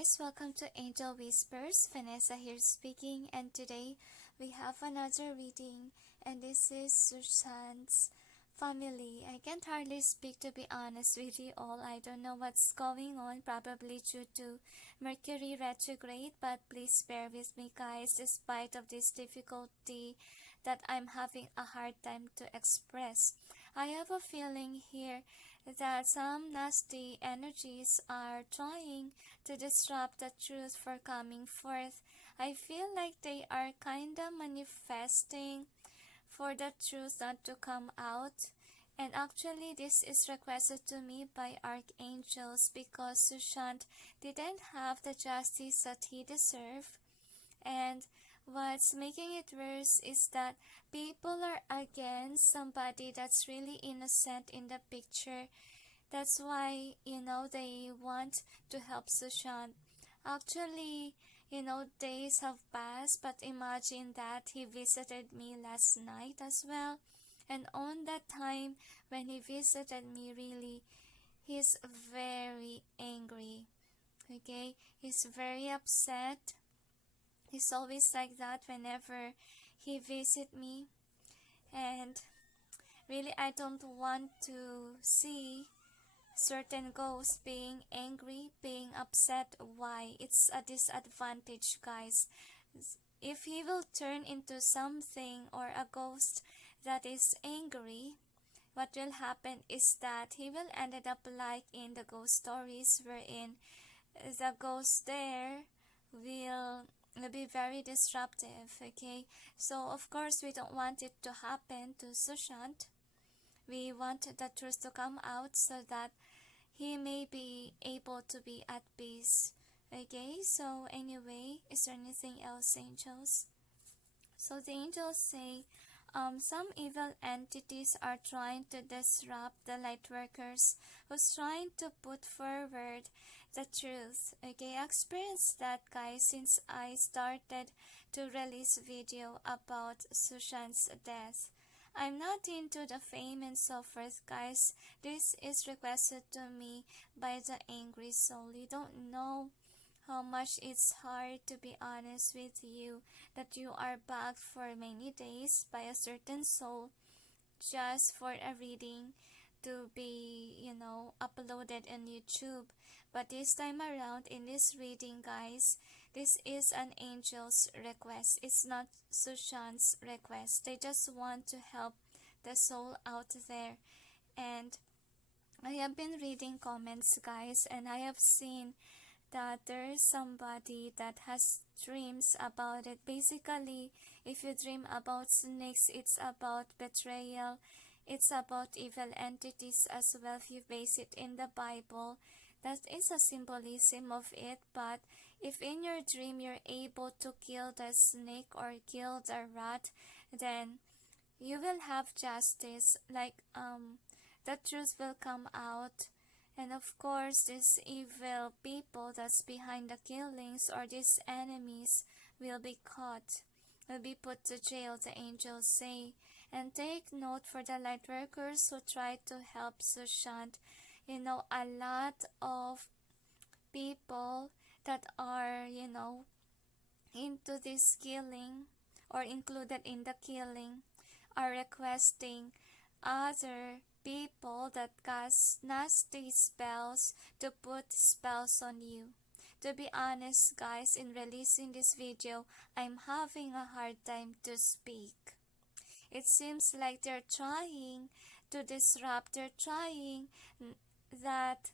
guys, welcome to Angel Whispers. Vanessa here speaking, and today we have another reading, and this is Sushant's family. I can't hardly speak, to be honest with you all. I don't know what's going on, probably due to Mercury retrograde, but please bear with me guys despite of this difficulty that I'm having a hard time to express. I have a feeling here that some nasty energies are trying to disrupt the truth for coming forth. I feel like they are kinda manifesting for the truth not to come out. And actually this is requested to me by archangels because Sushant didn't have the justice that he deserved. And what's making it worse is that people are against somebody that's really innocent in the picture. That's why, they want to help Sushant. Actually, days have passed, but imagine that he visited me last night as well. And on that time when he visited me, really, he's very angry. Okay? He's very upset. He's always like that whenever he visits me. And really, I don't want to see certain ghosts being angry, being upset. Why? It's a disadvantage, guys. If he will turn into something or a ghost that is angry, what will happen is that he will end up like in the ghost stories wherein the ghost there will be very disruptive. Okay, so of course we don't want it to happen to Sushant. We want the truth to come out so that he may be able to be at peace. Okay, so anyway, is there anything else, angels? So the angels say, some evil entities are trying to disrupt the light workers who's trying to put forward the truth. Okay, I experienced that, guys, since I started to release video about Sushant's death. I'm not into the fame and so forth, guys. This is requested to me by the angry soul. You don't know how much it's hard, to be honest with you, that you are bugged for many days by a certain soul just for a reading to be, uploaded on YouTube. But this time around in this reading, guys, this is an angel's request. It's not Sushant's request. They just want to help the soul out there. And I have been reading comments, guys, and I have seen that there is somebody that has dreams about it. Basically, if you dream about snakes, it's about betrayal. It's about evil entities as well. If you base it in the Bible, that is a symbolism of it. But if in your dream you're able to kill the snake or kill the rat, then you will have justice. Like, the truth will come out. And of course, these evil people that's behind the killings or these enemies will be caught, will be put to jail, the angels say. And take note for the light workers who try to help Sushant. A lot of people that are, into this killing or included in the killing are requesting other people that cast nasty spells to put spells on you. To be honest, guys, in releasing this video, I'm having a hard time to speak. It seems like they're trying to disrupt, they're trying that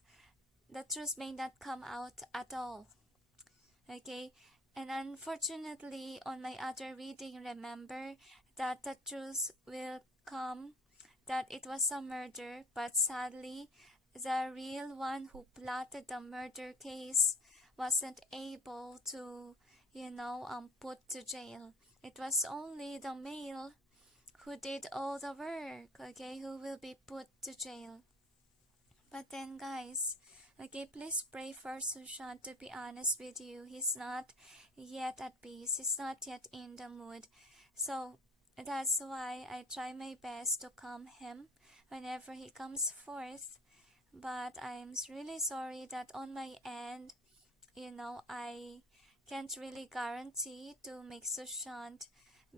the truth may not come out at all. Okay, and unfortunately on my other reading, remember that the truth will come, that it was a murder, but sadly the real one who plotted the murder case wasn't able to put to jail. It was only the male who did all the work, okay, who will be put to jail. But then, guys, okay, please pray for Sushant. To be honest with you, he's not yet at peace, he's not yet in the mood. So that's why I try my best to calm him whenever he comes forth. But I'm really sorry that on my end, I can't really guarantee to make Sushant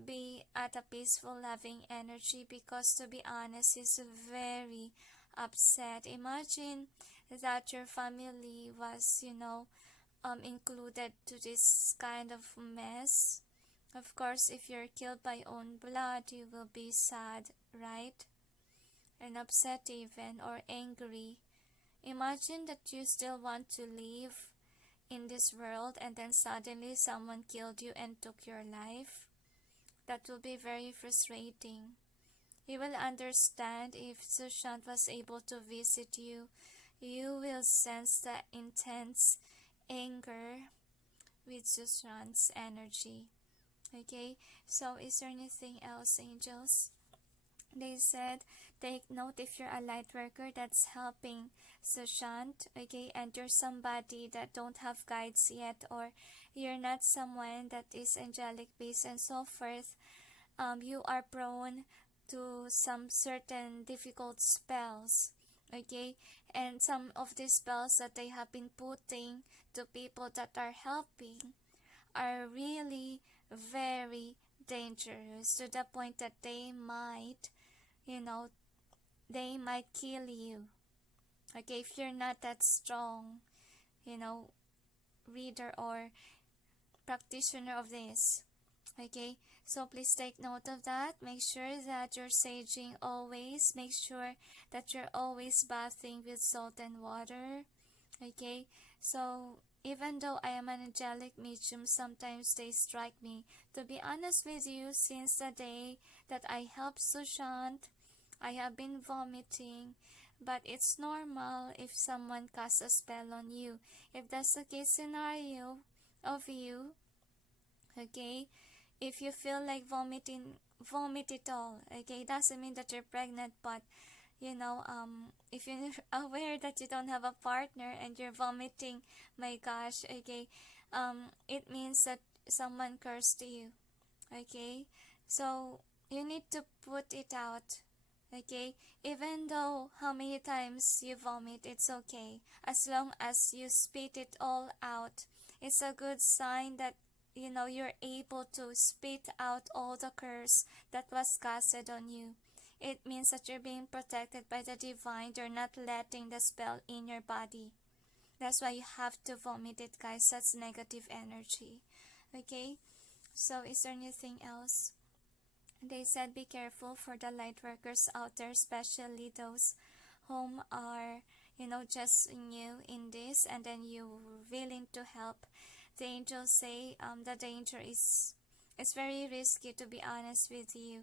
be at a peaceful, loving energy, because to be honest, he's very upset. Imagine that your family was, included to this kind of mess. Of course, if you're killed by own blood, you will be sad, right? And upset even, or angry. Imagine that you still want to live in this world and then suddenly someone killed you and took your life. That will be very frustrating. You will understand if Sushant was able to visit you. You will sense the intense anger with Sushant's energy. Okay, so is there anything else, angels? They said, take note if you're a light worker that's helping Sushant, okay, and you're somebody that don't have guides yet, or you're not someone that is angelic based and so forth, you are prone to some certain difficult spells, okay, and some of these spells that they have been putting to people that are helping are really very dangerous, to the point that they might kill you, okay, if you're not that strong, reader or practitioner of this, okay. So please take note of that. Make sure that you're saging always. Make sure that you're always bathing with salt and water, okay. So even though I am an angelic medium, sometimes they strike me. To be honest with you, since the day that I helped Sushant, I have been vomiting, but it's normal if someone casts a spell on you. If that's the case scenario of you, okay, if you feel like vomiting, vomit it all, okay. Doesn't mean that you're pregnant, but if you're aware that you don't have a partner and you're vomiting, my gosh, okay, it means that someone cursed you, okay. So you need to put it out, okay. Even though how many times you vomit, it's okay, as long as you spit it all out. It's a good sign that you're able to spit out all the curse that was casted on you. It means that you're being protected by the divine. You're not letting the spell in your body. That's why you have to vomit it, guys. That's negative energy, okay. So is there anything else? They said be careful for the light workers out there, especially those whom are just new in this, and then you're willing to help. The angels say the danger is, it's very risky, to be honest with you.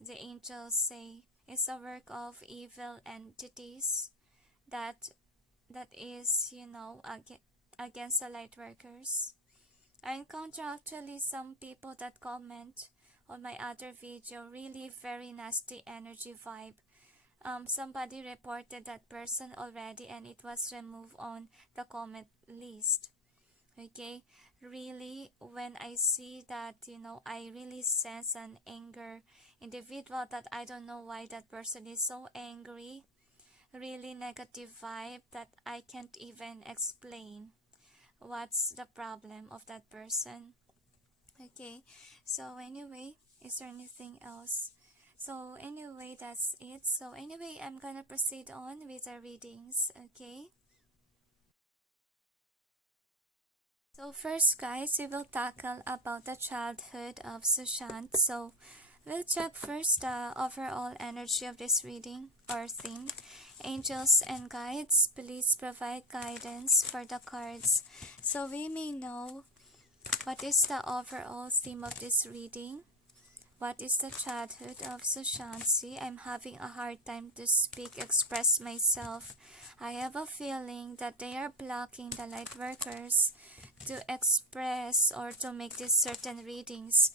The angels say it's a work of evil entities that is against the light workers. I encounter actually some people that comment on my other video, really very nasty energy vibe. Somebody reported that person already and it was removed on the comment list, okay. Really, when I see that, I really sense an anger individual that I don't know why that person is so angry. Really negative vibe that I can't even explain what's the problem of that person, okay. So anyway, is there anything else? So anyway, that's it. So anyway, I'm gonna proceed on with the readings, okay. So first, guys, we will tackle about the childhood of Sushant. So we'll check first the overall energy of this reading or theme. Angels and guides, please provide guidance for the cards so we may know what is the overall theme of this reading. What is the childhood of Sushant? See, I'm having a hard time to speak, express myself. I have a feeling that they are blocking the light workers to express or to make these certain readings.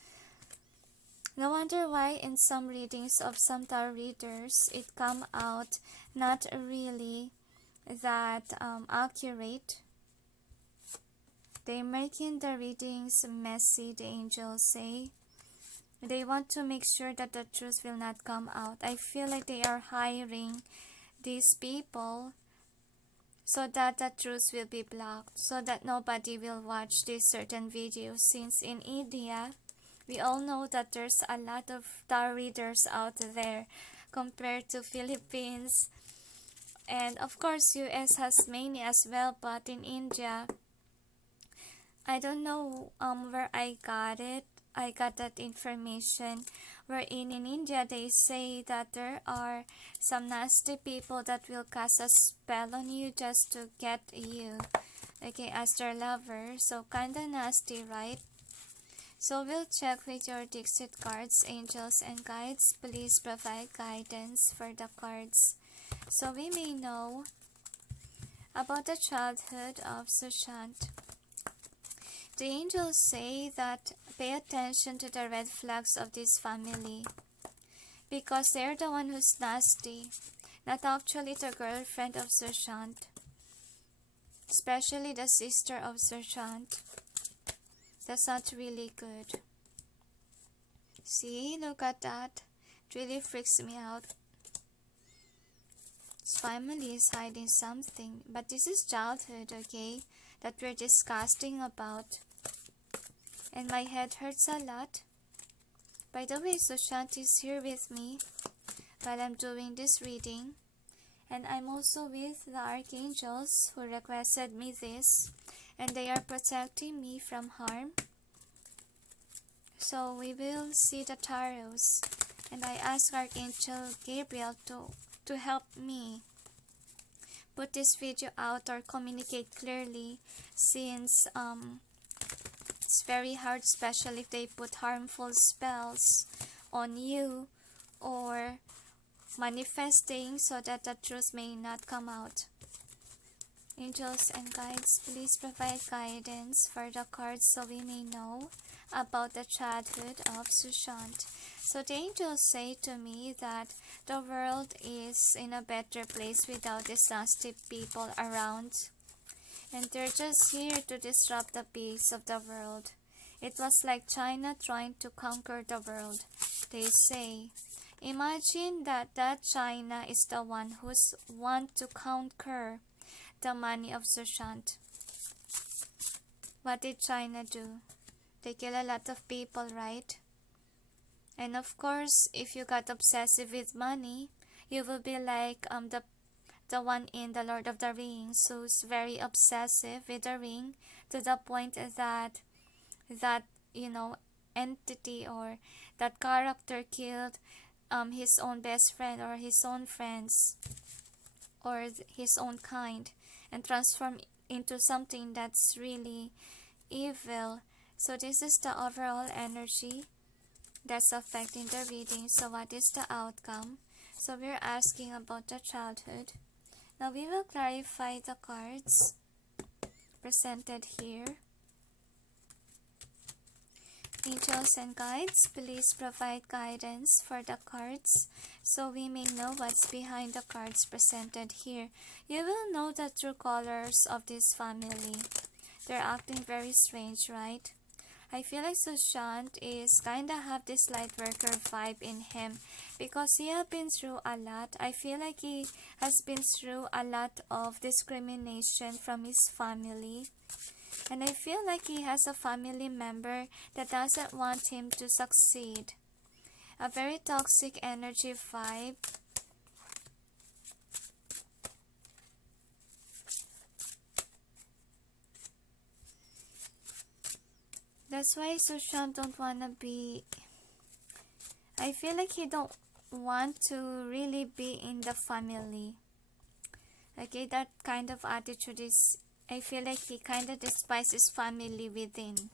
No wonder why in some readings of some tarot readers, it come out not really that accurate. They're making the readings messy, the angels say. They want to make sure that the truth will not come out. I feel like they are hiring these people so that the truth will be blocked, so that nobody will watch these certain videos, since in India we all know that there's a lot of tarot readers out there compared to Philippines, and of course US has many as well, but in India I don't know where I got it. I got that information wherein in India they say that there are some nasty people that will cast a spell on you just to get you, okay, as their lover. So kinda nasty, right? So we'll check with your DiXit cards, angels and guides. Please provide guidance for the cards so we may know about the childhood of Sushant. The angels say that pay attention to the red flags of this family, because they're the one who's nasty, not actually the girlfriend of Sushant, especially the sister of Sushant. That's not really good. See, look at that. It really freaks me out. This family is hiding something, but this is childhood, okay, that we're discussing about. And my head hurts a lot. By the way, Sushant is here with me while I'm doing this reading. And I'm also with the archangels who requested me this. And they are protecting me from harm. So we will see the tarots. And I ask Archangel Gabriel to help me put this video out or communicate clearly, since it's very hard, especially if they put harmful spells on you or manifesting so that the truth may not come out. Angels and guides, please provide guidance for the cards so we may know about the childhood of Sushant. So the angels say to me that the world is in a better place without these nasty people around. And they're just here to disrupt the peace of the world. It was like China trying to conquer the world, they say. Imagine that China is the one who's want to conquer the money of Sushant. What did China do? They kill a lot of people, right? And of course, if you got obsessive with money, you will be like the one in the Lord of the Rings, who's very obsessive with the ring to the point that entity or that character killed his own best friend or his own friends or his own kind and transformed into something that's really evil. So this is the overall energy that's affecting the reading. So what is the outcome? So we're asking about the childhood. Now we will clarify the cards presented here. Angels and guides, please provide guidance for the cards so we may know what's behind the cards presented here. You will know the true colors of this family. They're acting very strange, right? I feel like Sushant is kinda have this light worker vibe in him because he has been through a lot. I feel like he has been through a lot of discrimination from his family. And I feel like he has a family member that doesn't want him to succeed. A very toxic energy vibe. That's why Sushant don't wanna be... I feel like he don't want to really be in the family. Okay, that kind of attitude is... I feel like he kind of despises family within,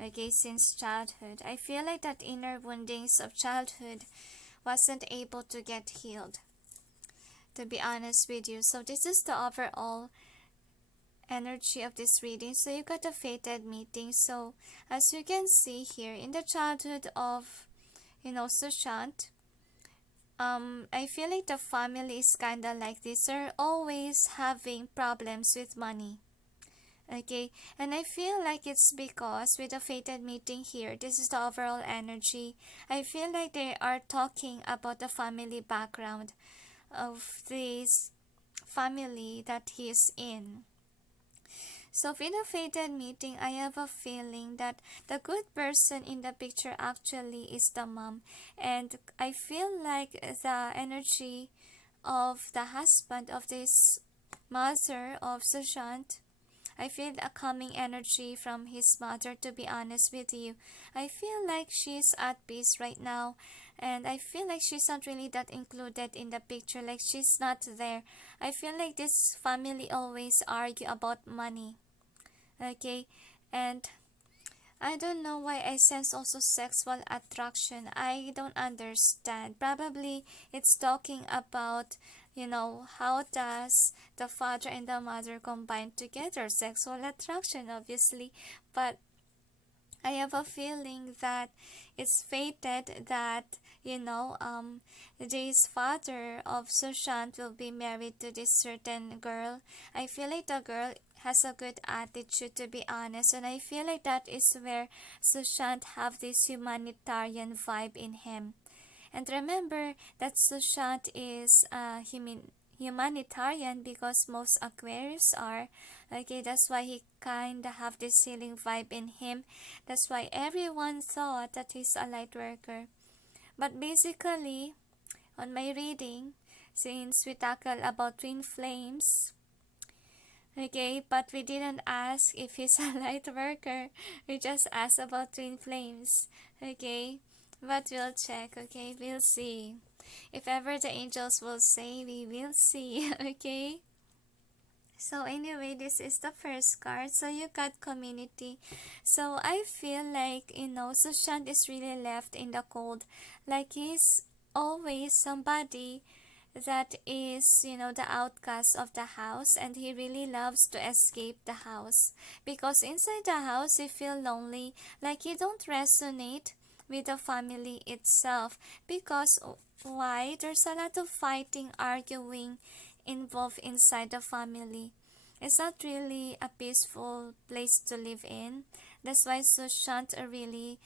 okay, since childhood. I feel like that inner woundings of childhood wasn't able to get healed, to be honest with you. So this is the overall energy of this reading. So you got a fated meeting. So as you can see here, in the childhood of, Sushant, I feel like the family is kind of like this. They're always having problems with money. Okay, and I feel like it's because with the fated meeting here, this is the overall energy. I feel like they are talking about the family background of these family that he is in. So in a fated meeting, I have a feeling that the good person in the picture actually is the mom. And I feel like the energy of the husband of this mother of Sushant, I feel a calming energy from his mother, to be honest with you. I feel like she's at peace right now. And I feel like she's not really that included in the picture. Like she's not there. I feel like this family always argue about money. Okay, and I don't know why I sense also sexual attraction. I don't understand. Probably it's talking about, how does the father and the mother combine together? Sexual attraction, obviously. But I have a feeling that it's fated that, this father of Sushant will be married to this certain girl. I feel like the girl has a good attitude, to be honest, and I feel like that is where Sushant have this humanitarian vibe in him. And remember that Sushant is humanitarian because most Aquarius are. Okay, that's why he kinda have this healing vibe in him. That's why everyone thought that he's a light worker. But basically, on my reading, since we tackle about twin flames, okay, but we didn't ask if he's a light worker. We just asked about twin flames. Okay, but we'll check. Okay, we'll see. If ever the angels will say, we will see. Okay. So anyway, this is the first card. So you got community. So I feel like, Sushant is really left in the cold. Like he's always somebody that is, the outcast of the house, and he really loves to escape the house. Because inside the house, he feel lonely, like he don't resonate with the family itself. Because why? There's a lot of fighting, arguing involved inside the family. It's not really a peaceful place to live in. That's why Sushant really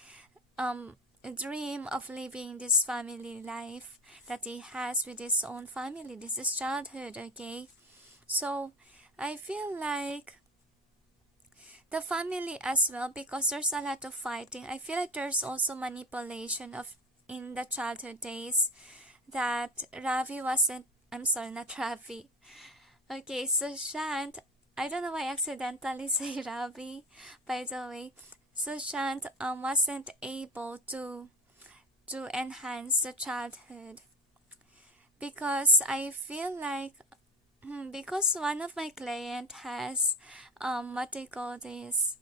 dream of living this family life that he has with his own family. This is childhood, okay? So I feel like the family as well, because there's a lot of fighting. I feel like there's also manipulation of in the childhood days, that Ravi wasn't, I'm sorry, not Ravi. Okay, Sushant, I don't know why I accidentally say Ravi, by the way. Sushant wasn't able to enhance the childhood, because I feel like because one of my client has what they call this,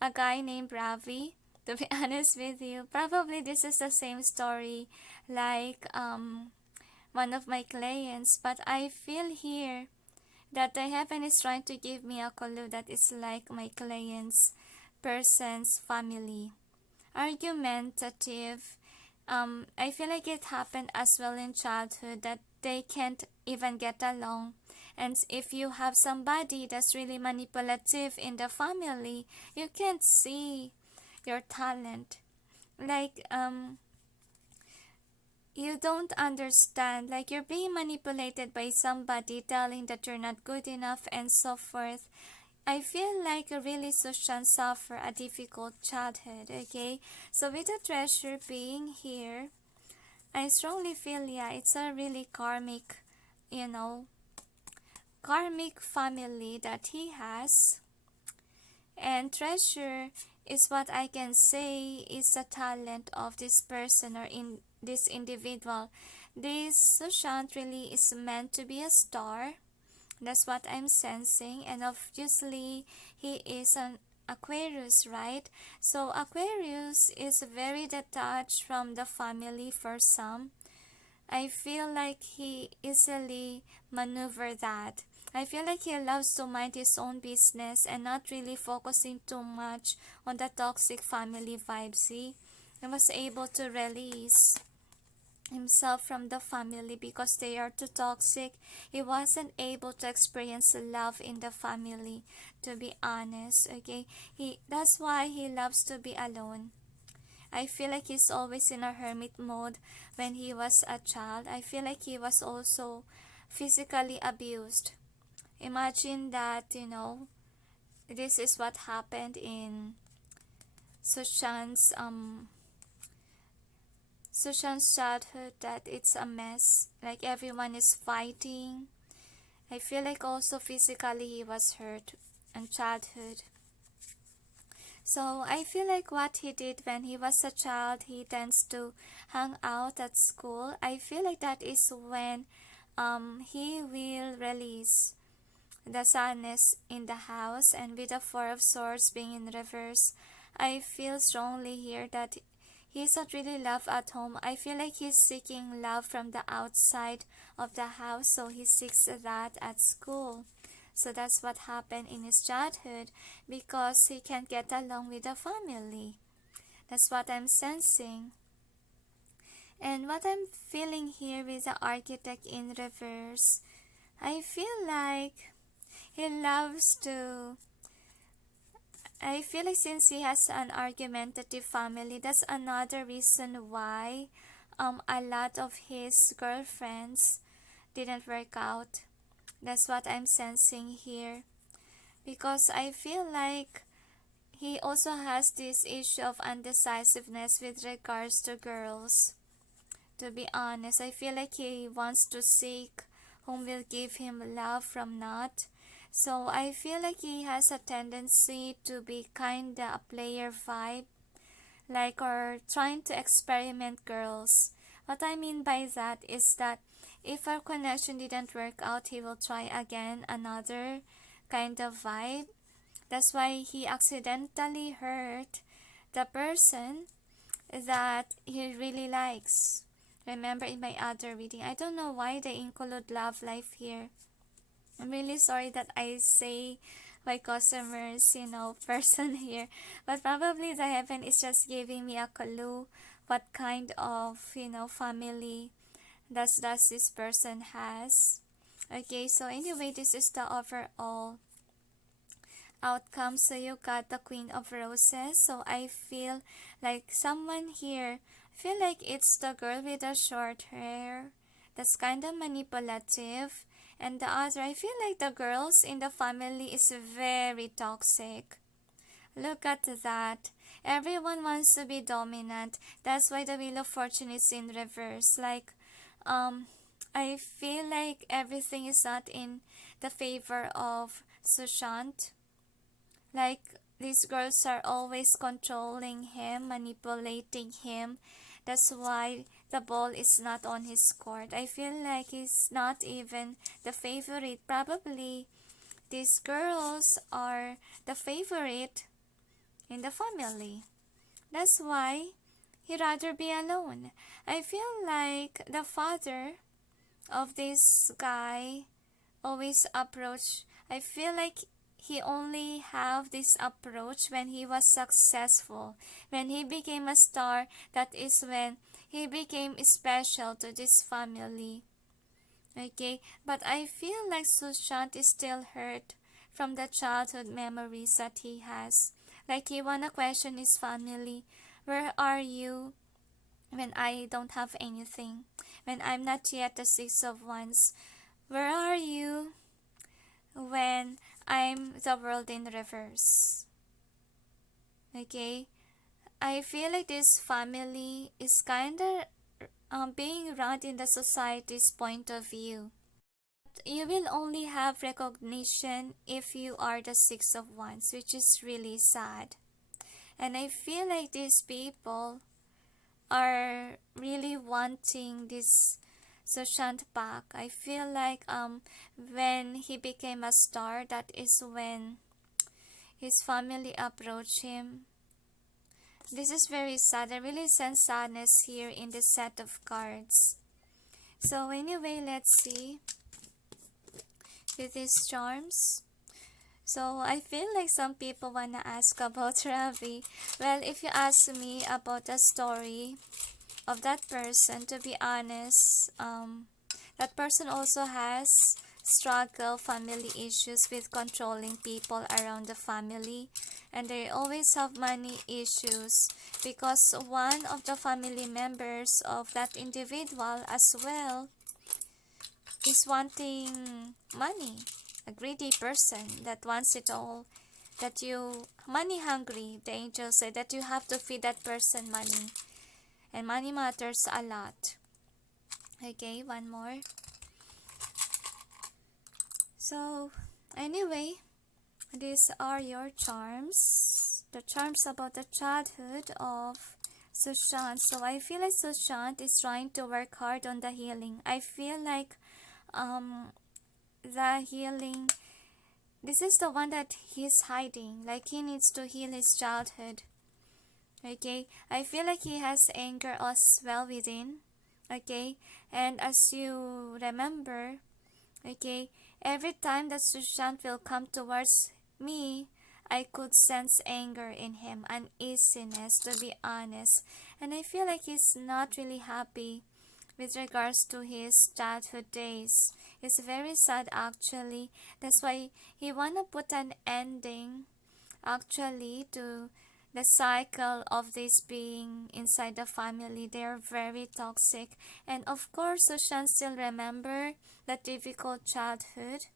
a guy named Ravi. To be honest with you, probably this is the same story like one of my clients, but I feel here that the heaven is trying to give me a clue that is like my client's person's family. Argumentative. I feel like it happened as well in childhood, that they can't even get along. And if you have somebody that's really manipulative in the family, you can't see your talent. Like, you don't understand, like you're being manipulated by somebody telling that you're not good enough and so forth. I feel like really Sushant suffer a difficult childhood, okay? So with the treasure being here, I strongly feel, yeah, it's a really karmic, karmic family that he has. And treasure is what I can say is the talent of this person, or in this individual. This Sushant really is meant to be a star. That's what I'm sensing. And obviously, he is an Aquarius, right? So Aquarius is very detached from the family for some. I feel like he easily maneuver that. I feel like he loves to mind his own business and not really focusing too much on the toxic family vibe. See, he was able to release himself from the family because they are too toxic. He wasn't able to experience love in the family, to be honest. Okay, that's why he loves to be alone. I feel like he's always in a hermit mode when he was a child. I feel like he was also physically abused. Imagine that, this is what happened in Sushant's childhood, that it's a mess. Like everyone is fighting. I feel like also physically he was hurt in childhood. So I feel like what he did when he was a child, he tends to hang out at school. I feel like that is when he will release the sadness in the house. And with the Four of Swords being in reverse, I feel strongly here that he's not really loved at home. I feel like he's seeking love from the outside of the house, so he seeks that at school. So that's what happened in his childhood, because he can't get along with the family. That's what I'm sensing. And what I'm feeling here with the Architect in reverse, I feel like he loves to... I feel like since he has an argumentative family, that's another reason why a lot of his girlfriends didn't work out. That's what I'm sensing here. Because I feel like he also has this issue of undecisiveness with regards to girls. To be honest, I feel like he wants to seek whom will give him love from not. So I feel like he has a tendency to be kinda a player vibe, like, or trying to experiment girls. What I mean by that is that if our connection didn't work out, he will try again another kind of vibe. That's why he accidentally hurt the person that he really likes. Remember in my other reading, I don't know why they include love life here. I'm really sorry that I say my customers, person here. But probably the heaven is just giving me a clue what kind of, family does this person has. Okay, so anyway, this is the overall outcome. So you got the Queen of Roses. So I feel like someone here, I feel like it's the girl with the short hair that's kind of manipulative. And the other, I feel like the girls in the family is very toxic. Look at that. Everyone wants to be dominant. That's why the Wheel of Fortune is in reverse. Like, I feel like everything is not in the favor of Sushant. Like, these girls are always controlling him, manipulating him. That's why the ball is not on his court. I feel like he's not even the favorite. Probably these girls are the favorite in the family. That's why he'd rather be alone. I feel like the father of this guy always approach. I feel like he only have this approach when he was successful. When he became a star, that is when he became special to this family. Okay, but I feel like Sushant is still hurt from the childhood memories that he has. Like he wanna question his family. Where are you when I don't have anything? When I'm not yet the Six of Wands? Where are you when I'm the World in reverse? Okay, I feel like this family is kinda being run in the society's point of view. You will only have recognition if you are the Six of Wands, which is really sad. And I feel like these people are really wanting this Sushant back. I feel like when he became a star, that is when his family approached him. This is very sad. I really sense sadness here in this set of cards. So anyway, let's see with these charms. So I feel like some people wanna ask about Ravi. Well, if you ask me about the story of that person, to be honest, that person also has struggle family issues with controlling people around the family, and they always have money issues because one of the family members of that individual as well is he's wanting money, a greedy person that wants it all, that you money hungry. The angels say that you have to feed that person money, and money matters a lot. Okay, one more. So anyway, these are your charms, the charms about the childhood of Sushant. So I feel like Sushant is trying to work hard on the healing. I feel like the healing, this is the one that he's hiding, like he needs to heal his childhood. Okay, I feel like he has anger as well within. Okay, and as you remember, okay, every time that Sushant will come towards me, I could sense anger in him, uneasiness, to be honest. And I feel like he's not really happy with regards to his childhood days. It's very sad actually. That's why he wanna put an ending actually to the cycle of this being inside the family. They're very toxic. And of course, Sushant still remember the difficult childhood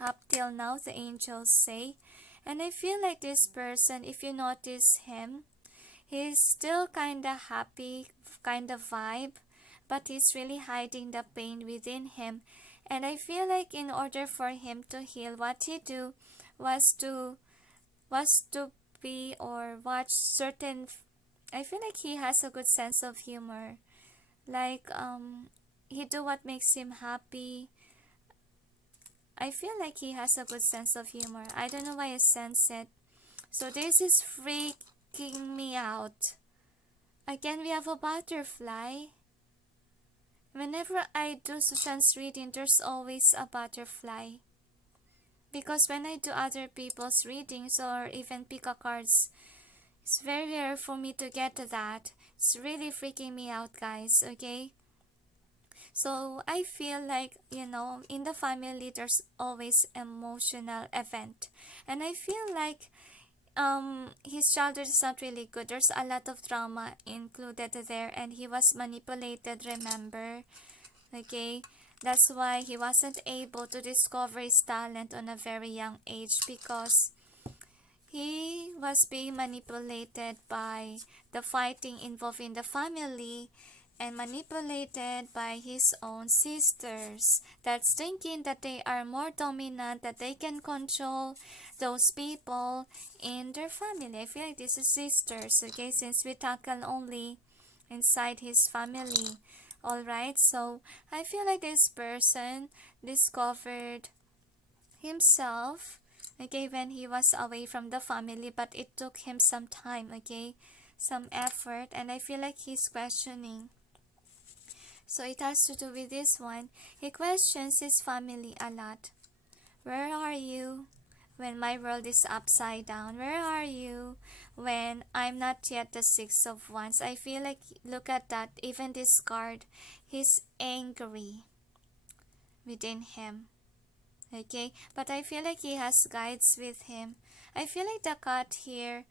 up till now, the angels say. And I feel like this person, if you notice him, he's still kinda happy, kinda vibe, but he's really hiding the pain within him. And I feel like in order for him to heal, what he do was to be or watch certain, I feel like he has a good sense of humor. Like he do what makes him happy. I feel like he has a good sense of humor. I don't know why I sense it. So this is freaking me out. Again, we have a butterfly. Whenever I do Sushant's reading, there's always a butterfly. Because when I do other people's readings or even pick a cards, it's very rare for me to get to that. It's really freaking me out, guys, okay? So I feel like, you know, in the family there's always emotional event. And I feel like his childhood is not really good. There's a lot of trauma included there, and he was manipulated, remember? Okay, that's why he wasn't able to discover his talent on a very young age, because he was being manipulated by the fighting involved in the family and manipulated by his own sisters, that's thinking that they are more dominant, that they can control those people in their family. I feel like this is sisters, okay, since we tackle only inside his family. Alright, so I feel like this person discovered himself, okay, when he was away from the family, but it took him some time, okay, some effort, and I feel like he's questioning. So it has to do with this one. He questions his family a lot. Where are you when my world is upside down? Where are you when I'm not yet the Six of Wands? I feel like, look at that, even this card, he's angry within him. Okay, but I feel like he has guides with him. I feel like the cat here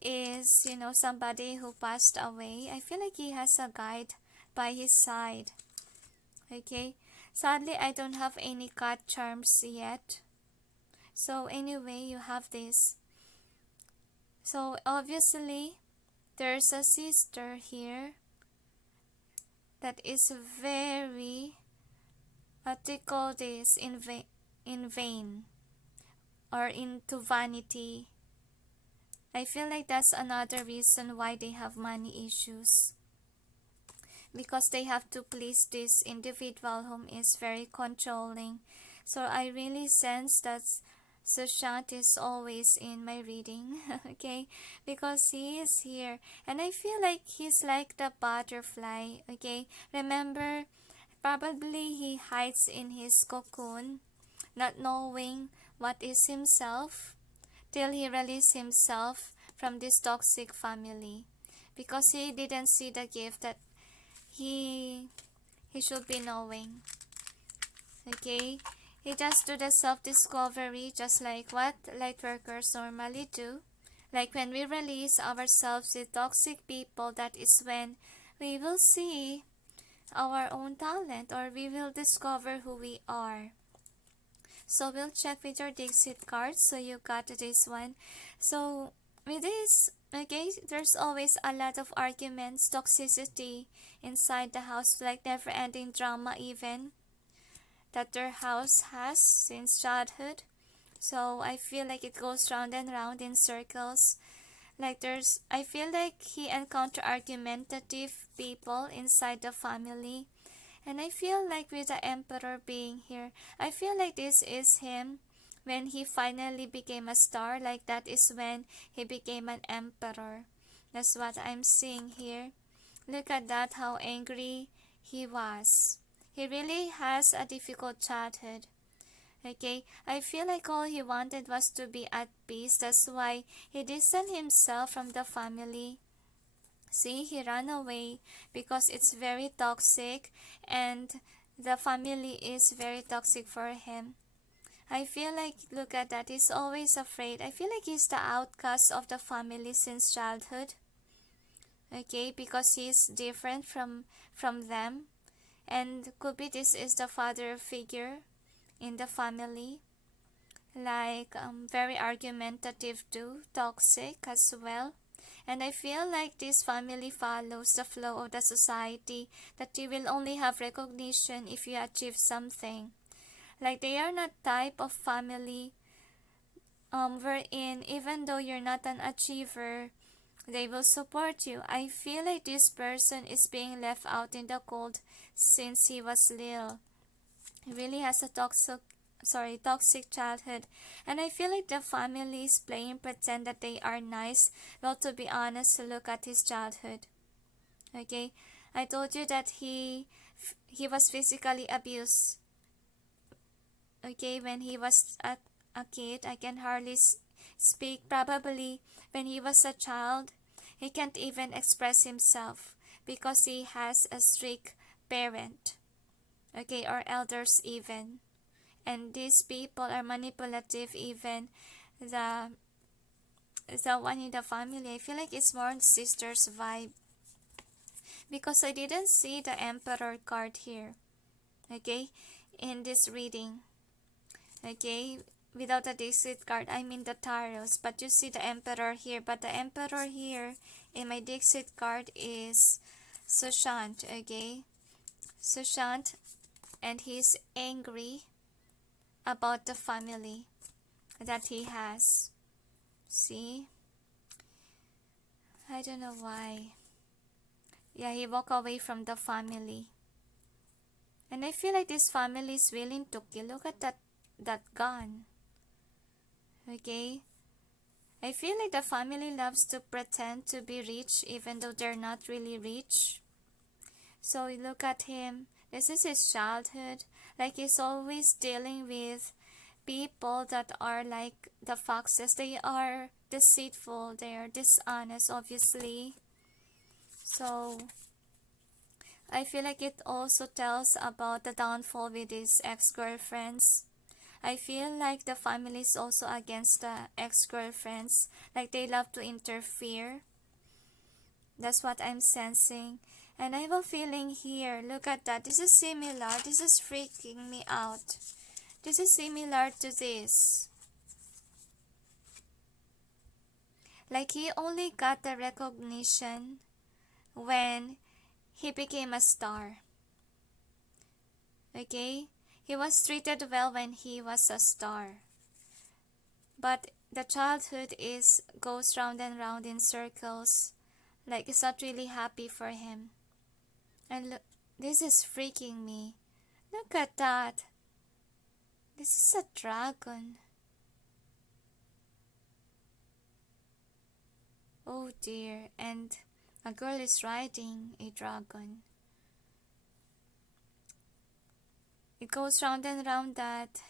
is, you know, somebody who passed away. I feel like he has a guide by his side. Okay, sadly I don't have any cat charms yet. So anyway, you have this. So obviously there's a sister here that is very, what they call this, in vain or into vanity. I feel like that's another reason why they have money issues, because they have to please this individual whom is very controlling. So I really sense that Sushant is always in my reading, okay, because he is here, and I feel like he's like the butterfly, okay. Remember, probably he hides in his cocoon, not knowing what is himself, till he releases himself from this toxic family, because he didn't see the gift that he should be knowing. Okay, he just do the self-discovery, just like what light workers normally do. Like when we release ourselves with toxic people, that is when we will see our own talent, or we will discover who we are. So we'll check with your DiXit cards. So you got this one. So with this, okay, there's always a lot of arguments, toxicity inside the house, like never ending drama even that their house has since childhood. So I feel like it goes round and round in circles. Like I feel like he encountered argumentative people inside the family. And I feel like with the Emperor being here, I feel like this is him when he finally became a star. Like that is when he became an emperor. That's what I'm seeing here. Look at that, how angry he was. He really has a difficult childhood. Okay, I feel like all he wanted was to be at peace. That's why he distanced himself from the family. See, he ran away because it's very toxic and the family is very toxic for him. I feel like, look at that, he's always afraid. I feel like he's the outcast of the family since childhood. Okay, because he's different from them. And could be this is the father figure in the family. Like, very argumentative too, toxic as well. And I feel like this family follows the flow of the society, that you will only have recognition if you achieve something. Like they are not type of family wherein even though you're not an achiever, they will support you. I feel like this person is being left out in the cold since he was little. He really has a toxic childhood. And I feel like the family is playing pretend that they are nice. Well, to be honest, look at his childhood. Okay, I told you that he was physically abused. Okay, when he was a kid, I can hardly speak. Probably when he was a child, he can't even express himself because he has a strict parent. Okay, or elders even. And these people are manipulative. Even the one in the family, I feel like it's more on sister's vibe, because I didn't see the Emperor card here, okay, in this reading. Okay, without the DiXit card, I mean the tarots, but you see the Emperor here. But the Emperor here in my DiXit card is Sushant. Okay, Sushant, and he's angry about the family that he has. See, I don't know why. Yeah, he walked away from the family, and I feel like this family is willing to kill. Look at that gun. Okay, I feel like the family loves to pretend to be rich even though they're not really rich. So look at him. This is his childhood. Like he's always dealing with people that are like the foxes. They are deceitful, they are dishonest, obviously. So I feel like it also tells about the downfall with his ex-girlfriends. I feel like the family is also against the ex-girlfriends. Like they love to interfere. That's what I'm sensing. And I have a feeling here. Look at that. This is similar. This is freaking me out. This is similar to this. Like he only got the recognition when he became a star. Okay? He was treated well when he was a star. But the childhood goes round and round in circles. Like it's not really happy for him. And look, this is freaking me. Look at that. This is a dragon. Oh dear. And a girl is riding a dragon. It goes round and round that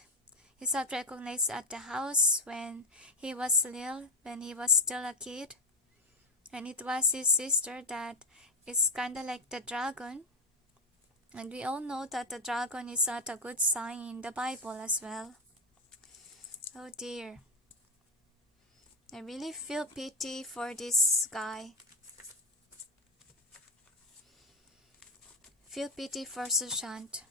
he's not recognized at the house when he was little, when he was still a kid. And it was his sister that is kinda like the dragon. And we all know that the dragon is not a good sign in the Bible as well. Oh dear. I really feel pity for this guy. Feel pity for Sushant.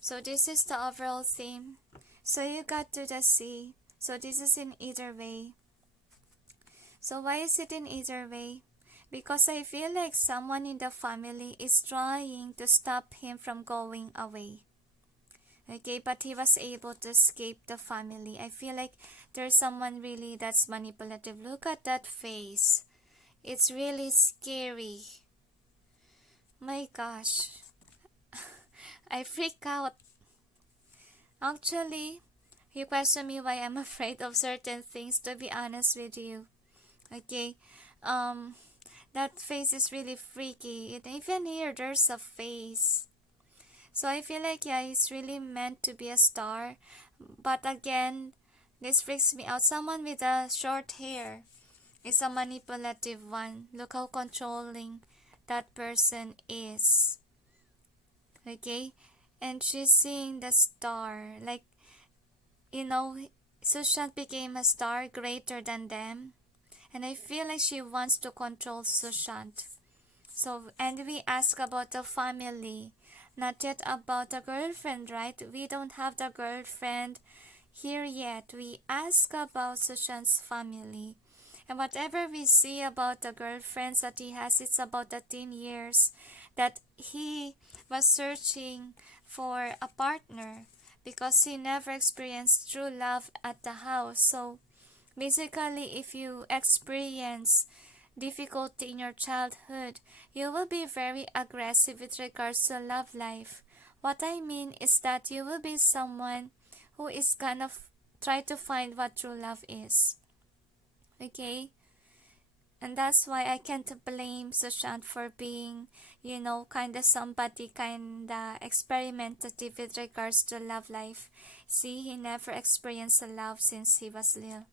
So this is the overall theme. So you got to the sea. So this is in either way. So why is it in either way? Because I feel like someone in the family is trying to stop him from going away. Okay, but he was able to escape the family. I feel like there's someone really that's manipulative. Look at that face. It's really scary. My gosh. I freak out. Actually, you question me why I'm afraid of certain things, to be honest with you. Okay, that face is really freaky. Even here, there's a face. So I feel like, yeah, he's really meant to be a star. But again, this freaks me out. Someone with a short hair is a manipulative one. Look how controlling that person is. Okay? And she's seeing the star. Like, Sushant became a star greater than them. And I feel like she wants to control Sushant. So, and we ask about the family. Not yet about the girlfriend, right? We don't have the girlfriend here yet. We ask about Sushant's family. And whatever we see about the girlfriends that he has, it's about the teen years that he was searching for a partner because he never experienced true love at the house. So basically, if you experience difficulty in your childhood, you will be very aggressive with regards to love life. What I mean is that you will be someone who is gonna try to find what true love is. Okay? And that's why I can't blame Sushant for being, kinda somebody kinda experimentative with regards to love life. See, he never experienced love since he was little.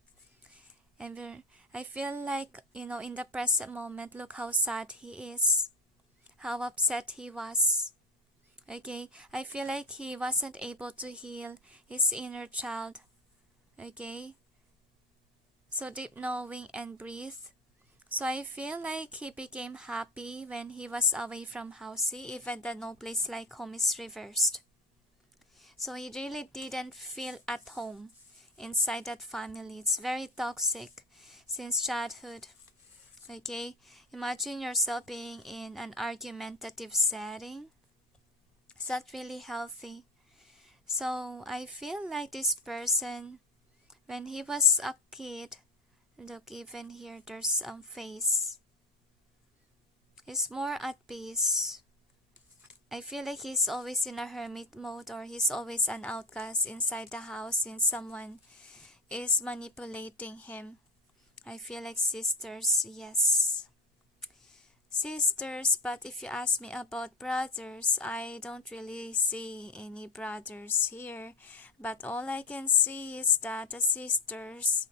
And I feel like, in the present moment, look how sad he is. How upset he was. Okay? I feel like he wasn't able to heal his inner child. Okay? So deep knowing and breathe. So I feel like he became happy when he was away from Housey, even though no place like home is reversed. So he really didn't feel at home inside that family. It's very toxic since childhood. Okay? Imagine yourself being in an argumentative setting. It's not really healthy. So I feel like this person, when he was a kid, look, even here there's some face. He's more at peace. I feel like he's always in a hermit mode, or he's always an outcast inside the house since someone is manipulating him. I feel like sisters, yes. Sisters, but if you ask me about brothers, I don't really see any brothers here. But all I can see is that the sisters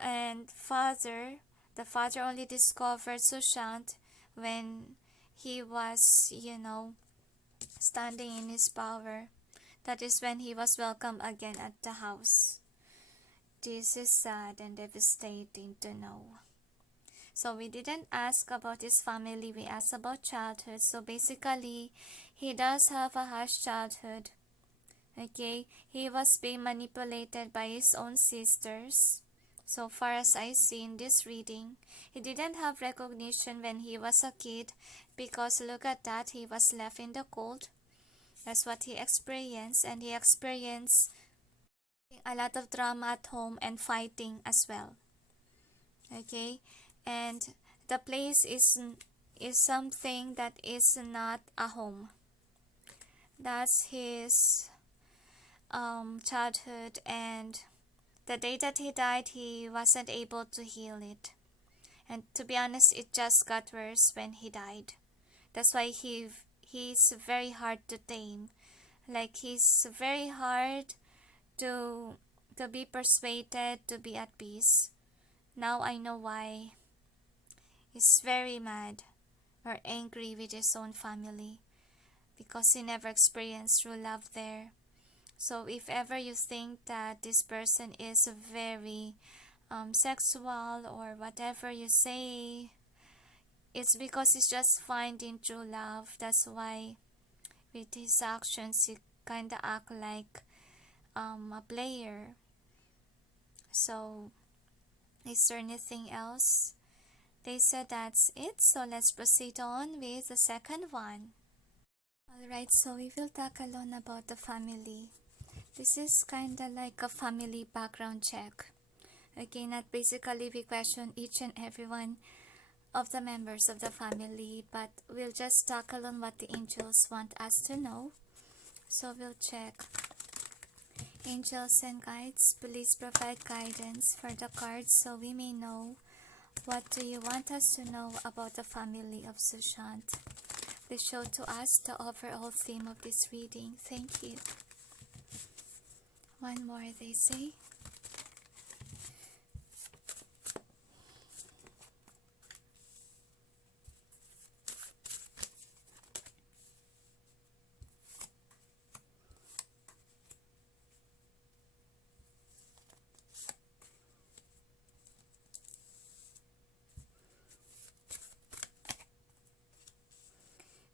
and the father only discovered Sushant when he was, standing in his power. That is when he was welcome again at the house. This is sad and devastating to know. So we didn't ask about his family, we asked about childhood. So basically, he does have a harsh childhood. Okay, he was being manipulated by his own sisters. So far as I see in this reading, he didn't have recognition when he was a kid, because look at that, he was left in the cold. That's what he experienced, and he experienced a lot of drama at home and fighting as well. Okay, and the place is something that is not a home. That's his childhood, and the day that he died, he wasn't able to heal it. And to be honest, it just got worse when he died. That's why he's very hard to tame. Like, he's very hard to be persuaded to be at peace. Now I know why. He's very mad or angry with his own family because he never experienced true love there. So if ever you think that this person is very sexual or whatever you say, it's because he's just finding true love. That's why with his actions he kinda act like a player. So is there anything else? They said that's it, so let's proceed on with the second one. Alright, so we will tackle on about the family. This is kinda like a family background check. Okay, not basically we question each and every one of the members of the family, but we'll just tackle on what the angels want us to know. So we'll check. Angels and guides, please provide guidance for the cards so we may know what do you want us to know about the family of Sushant. Please show to us the overall theme of this reading. Thank you. One more, they say.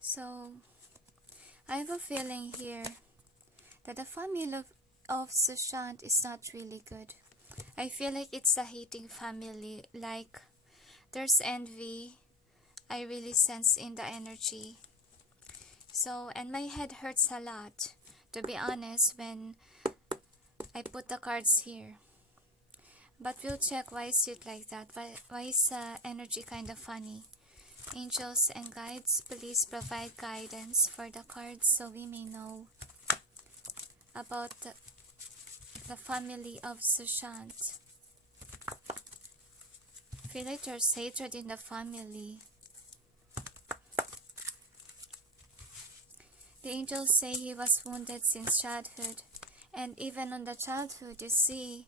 So, I have a feeling here that the family of Sushant is not really good. I feel like it's a hating family, like there's envy. I really sense in the energy. So, and my head hurts a lot, to be honest, when I put the cards here. But we'll check why is it like that. Why is energy kind of funny? Angels and guides, please provide guidance for the cards so we may know about the family of Sushant. I feel like there's hatred in the family. The angels say he was wounded since childhood, and even on the childhood you see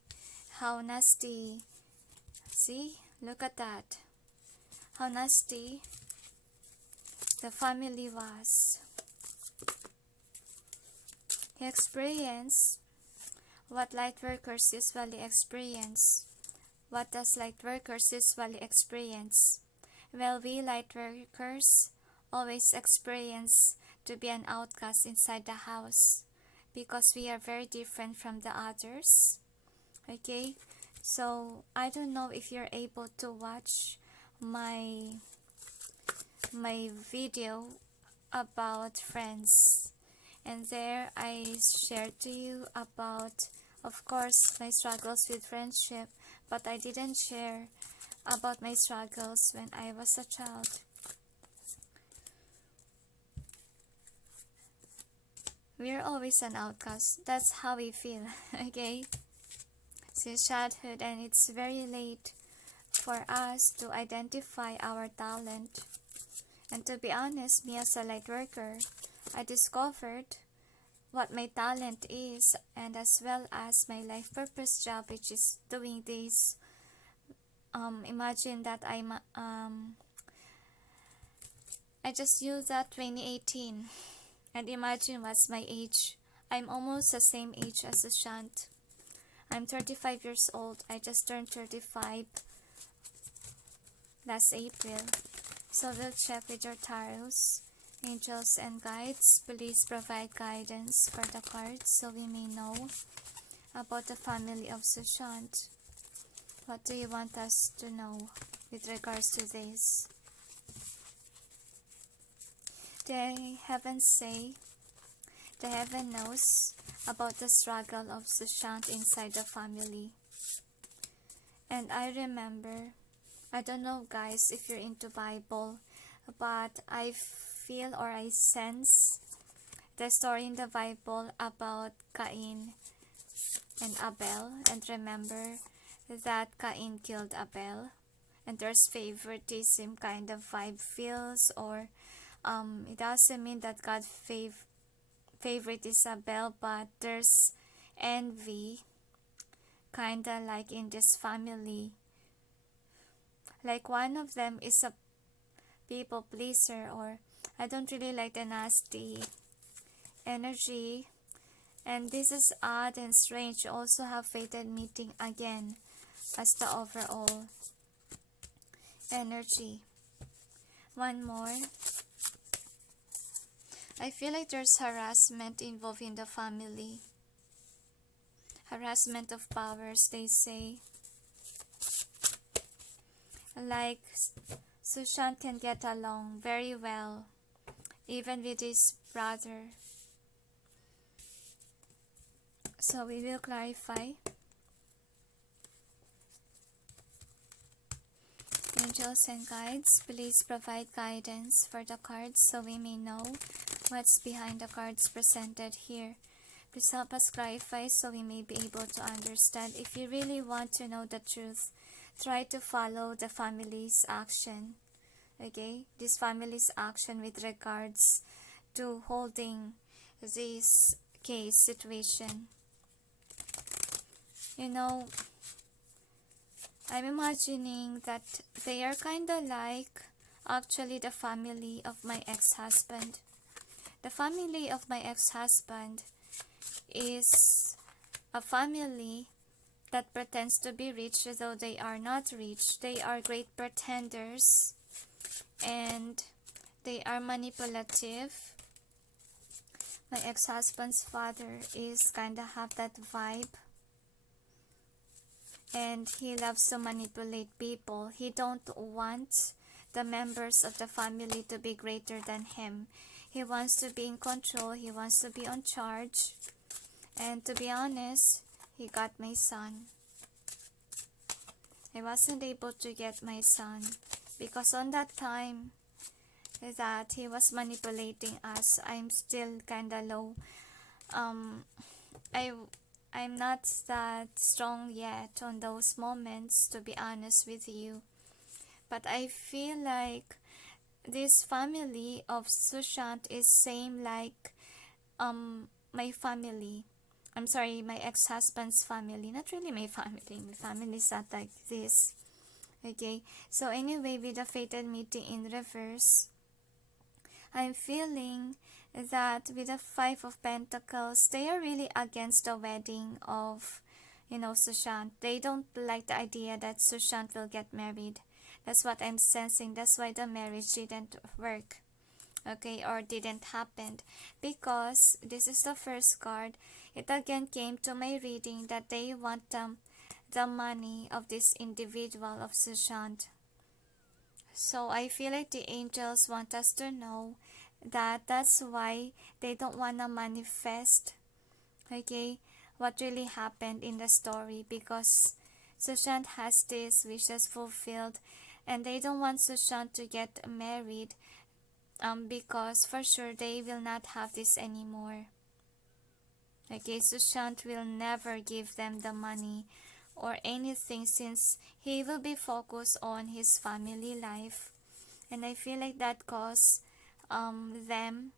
how nasty. See? Look at that. How nasty the family was. He experienced what light workers usually experience. What does light workers usually experience? Well, we light workers always experience to be an outcast inside the house because we are very different from the others. Okay? So, I don't know if you're able to watch my video about friends, and there I shared to you about, of course, my struggles with friendship, but I didn't share about my struggles when I was a child. We're always an outcast. That's how we feel. Okay, since childhood, and it's very late for us to identify our talent. And to be honest, me as a light worker, I discovered what my talent is, and as well as my life purpose job, which is doing this. Imagine that I just used that 2018, and imagine what's my age. I'm almost the same age as Sushant. I'm 35 years old. I just turned 35 last April. So we'll check with your tarots. Angels and guides, please provide guidance for the cards so we may know about the family of Sushant. What do you want us to know with regards to this? The heavens say, the heaven knows about the struggle of Sushant inside the family. And I remember, I don't know guys if you're into Bible, but I feel or I sense the story in the Bible about Cain and Abel. And remember that Cain killed Abel, and there's favoritism kind of vibe feels, or it doesn't mean that God favorite Abel, but there's envy kinda like in this family. Like one of them is a people pleaser, or I don't really like the nasty energy. And this is odd and strange. You also have fated meeting again as the overall energy. One more. I feel like there's harassment involved in the family. Harassment of powers, they say. Like Sushant can get along very well, even with his brother. So we will clarify. Angels and guides, please provide guidance for the cards so we may know what's behind the cards presented here. Please help us clarify so we may be able to understand. If you really want to know the truth, try to follow the family's action. Okay? This family's action with regards to holding this case situation. You know, I'm imagining that they are kind of like actually the family of my ex-husband. The family of my ex-husband is a family that pretends to be rich though they are not rich. They are great pretenders and they are manipulative. My ex-husband's father is kind of have that vibe. And he loves to manipulate people. He don't want the members of the family to be greater than him. He wants to be in control. He wants to be on charge. And to be honest, he got my son. I wasn't able to get my son because on that time that he was manipulating us, I'm still kind of low. I'm not that strong yet on those moments, to be honest with you. But I feel like this family of Sushant is same like my family. I'm sorry, my ex-husband's family. Not really my family. My family is not like this. Okay, so anyway, with the fated meeting in reverse, I'm feeling that with the Five of Pentacles, they are really against the wedding of, Sushant. They don't like the idea that Sushant will get married. That's what I'm sensing. That's why the marriage didn't work. Okay, or didn't happen. Because this is the first card. It again came to my reading that they want the money of this individual of Sushant. So I feel like the angels want us to know that that's why they don't want to manifest, okay, what really happened in the story, because Sushant has these wishes fulfilled and they don't want Sushant to get married because for sure they will not have this anymore. Okay, Sushant will never give them the money or anything since he will be focused on his family life. And I feel like that caused them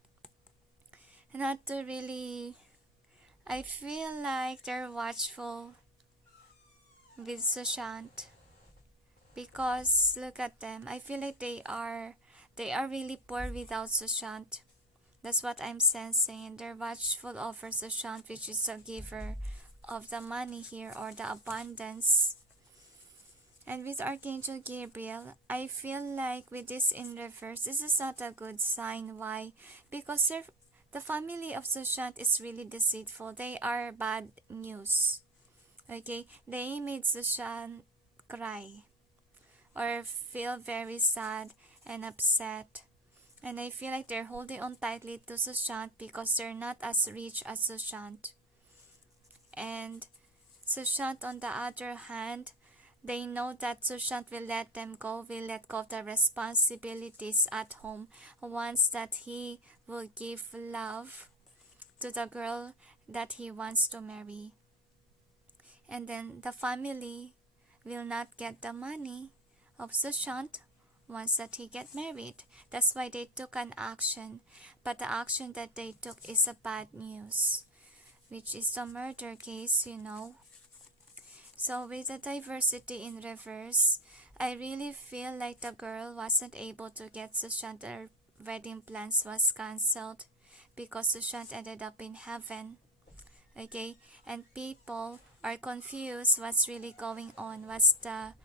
not to really, I feel like they're watchful with Sushant because look at them. I feel like they are really poor without Sushant. That's what I'm sensing, and they're watchful over Sushant, which is the giver of the money here or the abundance. And with Archangel Gabriel, I feel like with this in reverse, this is not a good sign. Why? Because the family of Sushant is really deceitful. They are bad news. Okay? They made Sushant cry or feel very sad and upset. And I feel like they're holding on tightly to Sushant because they're not as rich as Sushant. And Sushant, on the other hand, they know that Sushant will let them go, will let go of the responsibilities at home once that he will give love to the girl that he wants to marry. And then the family will not get the money of Sushant once that he get married. That's why they took an action. But the action that they took is a bad news, which is the murder case, So with the diversity in reverse, I really feel like the girl wasn't able to get Sushant. Their wedding plans was cancelled because Sushant ended up in heaven. Okay, and people are confused what's really going on, what's the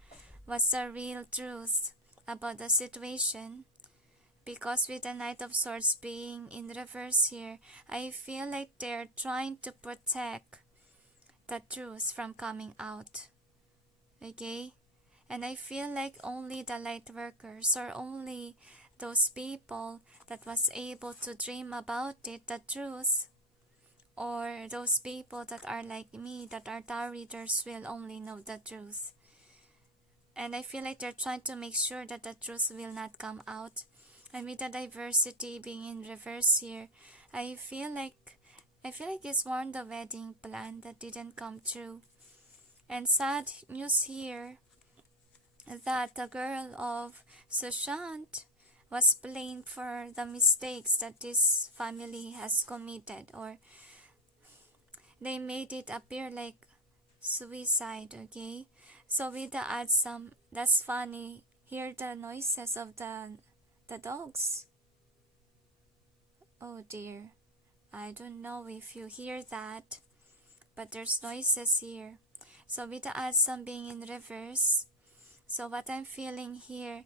real truth about the situation. Because with the Knight of Swords being in reverse here, I feel like they're trying to protect the truth from coming out. Okay? And I feel like only the light workers, or only those people that was able to dream about it, the truth, or those people that are like me, that are tarot readers, will only know the truth. And I feel like they're trying to make sure that the truth will not come out. And with the diversity being in reverse here, I feel like it's more on the wedding plan that didn't come true. And sad news here that the girl of Sushant was blamed for the mistakes that this family has committed, or they made it appear like suicide. Okay, so with the add some, that's funny, hear the noises of the dogs. Oh dear, I don't know if you hear that, but there's noises here. So with the add some being in reverse, so what I'm feeling here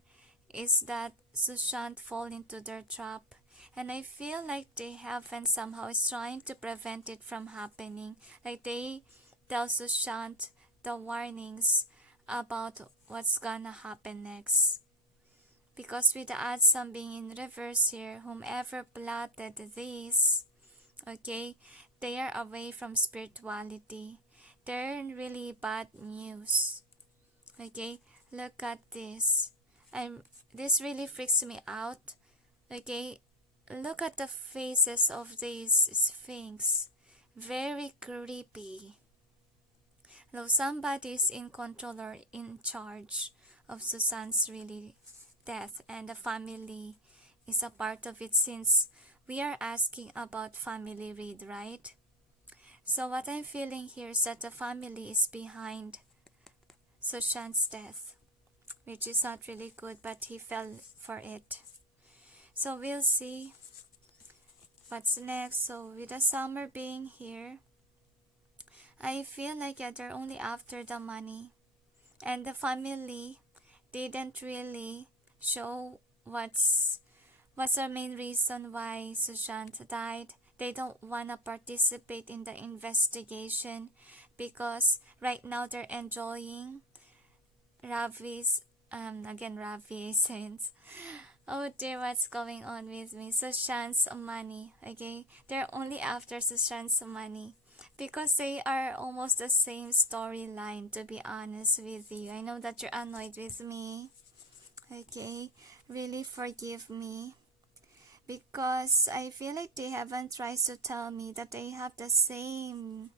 is that Sushant fall into their trap, and I feel like they haven't somehow is trying to prevent it from happening. Like they tell Sushant the warnings about what's gonna happen next. Because with the add some being in reverse here, whomever plotted this, okay, they are away from spirituality. They're in really bad news. Okay, look at this. This really freaks me out. Okay, look at the faces of these sphinx. Very creepy. Though somebody is in control or in charge of Susan's really death, and the family is a part of it, since we are asking about family read, right? So what I'm feeling here is that the family is behind Sushant's death, which is not really good, but he fell for it. So we'll see what's next. So with the summer being here, I feel like they're only after the money, and the family didn't really show what's the main reason why Sushant died. They don't want to participate in the investigation because right now they're enjoying Ravi's Ravi essence. Oh dear, what's going on with me? Sushant's money. Okay, they're only after Sushant's money because they are almost the same storyline, to be honest with you. I know that you're annoyed with me. Okay, really forgive me, because I feel like they haven't tried to tell me that they have the same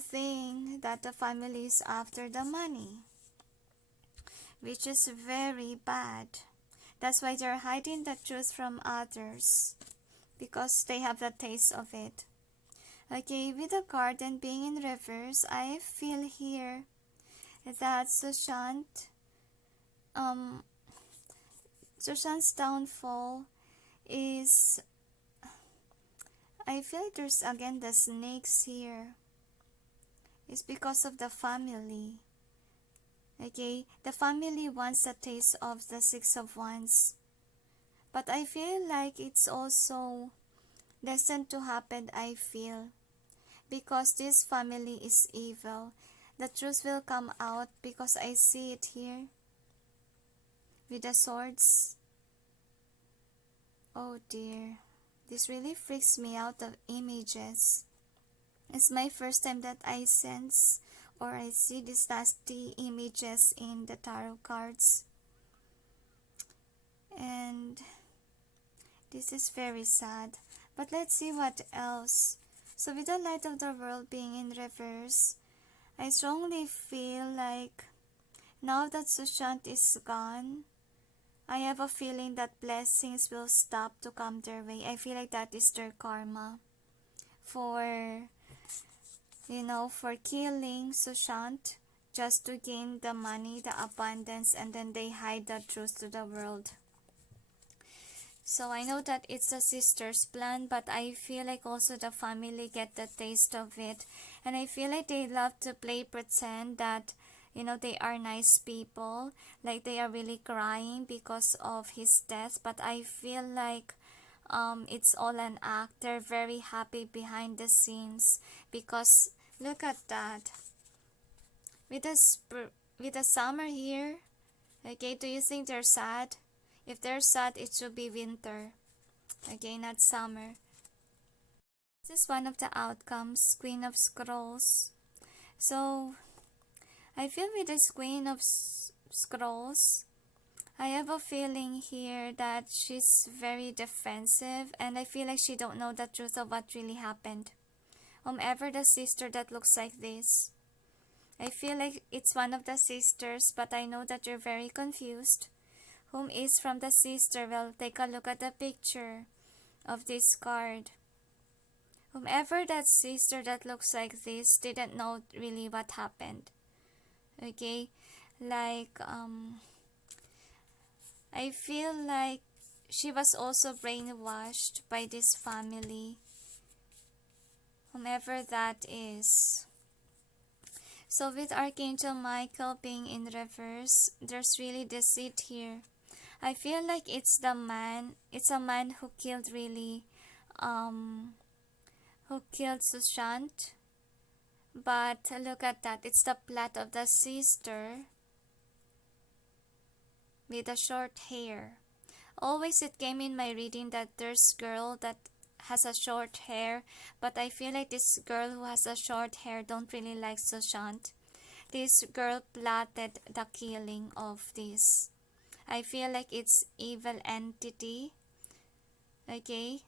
thing, that the family is after the money, which is very bad. That's why they're hiding the truth from others, because they have the taste of it. Okay, with the garden being in reverse, I feel here that Sushant's downfall is, I feel like there's again the snakes here. It's because of the family. Okay, the family wants a taste of the Six of Wands, but I feel like it's also destined to happen, I feel, because this family is evil. The truth will come out because I see it here with the swords. Oh dear, this really freaks me out, the images. It's my first time that I sense or I see these nasty images in the tarot cards, and this is very sad. But let's see what else. So with the light of the world being in reverse, I strongly feel like now that Sushant is gone, I have a feeling that blessings will stop to come their way. I feel like that is their karma for, for killing Sushant just to gain the money, the abundance, and then they hide the truth to the world. So I know that it's a sister's plan, but I feel like also the family get the taste of it. And I feel like they love to play pretend that, You know, they are nice people. Like, they are really crying because of his death. But I feel like it's all an act. They're very happy behind the scenes. Because, look at that. With the summer here. Okay, do you think they're sad? If they're sad, it should be winter. Okay, not summer. This is one of the outcomes. Queen of Scrolls. So, I feel with this Queen of Scrolls, I have a feeling here that she's very defensive, and I feel like she don't know the truth of what really happened. Whomever the sister that looks like this, I feel like it's one of the sisters, but I know that you're very confused. Whom is from the sister? Well, take a look at the picture of this card. Whomever that sister that looks like this didn't know really what happened. Okay, like I feel like she was also brainwashed by this family, whomever that is. So with Archangel Michael being in reverse, there's really deceit here. I feel like it's a man who killed Sushant. But look at that, it's the plot of the sister with the short hair. Always it came in my reading that there's girl that has a short hair, but I feel like this girl who has a short hair don't really like Sushant. This girl plotted the killing of this. I feel like it's evil entity. Okay?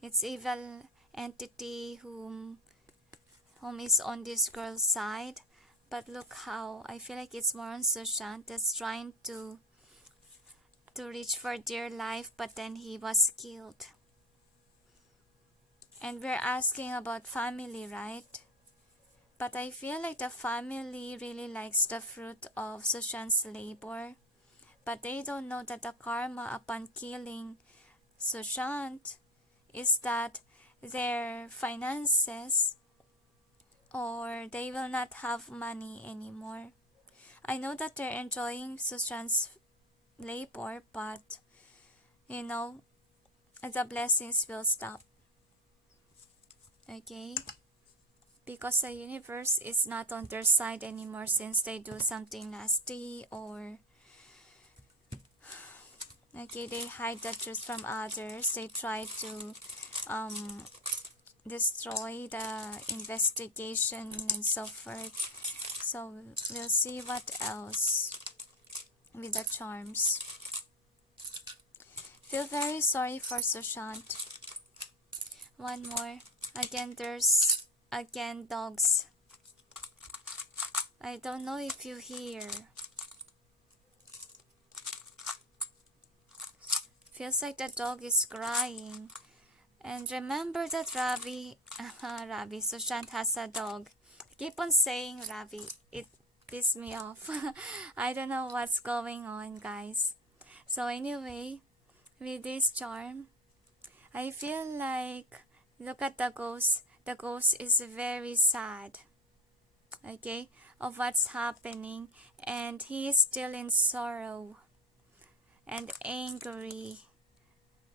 It's evil entity whom is on this girl's side. But look how I feel like it's more on Sushant that's trying to reach for dear life, but then he was killed. And we're asking about family, right? But I feel like the family really likes the fruit of Sushant's labor. But they don't know that the karma upon killing Sushant is that their finances, or they will not have money anymore. I know that they're enjoying Sushant's labor, but you know, the blessings will stop. Okay? Because the universe is not on their side anymore since they do something nasty, or okay, they hide the truth from others. They try to destroy the investigation and so forth. So we'll see what else with the charms. Feel very sorry for Sushant. One more. Again, there's dogs. I don't know if you hear. Feels like the dog is crying. And remember that Ravi, Sushant has a dog. Keep on saying Ravi. It pissed me off. I don't know what's going on, guys. So anyway, with this charm, I feel like, look at the ghost. The ghost is very sad, okay, of what's happening, and he is still in sorrow and angry,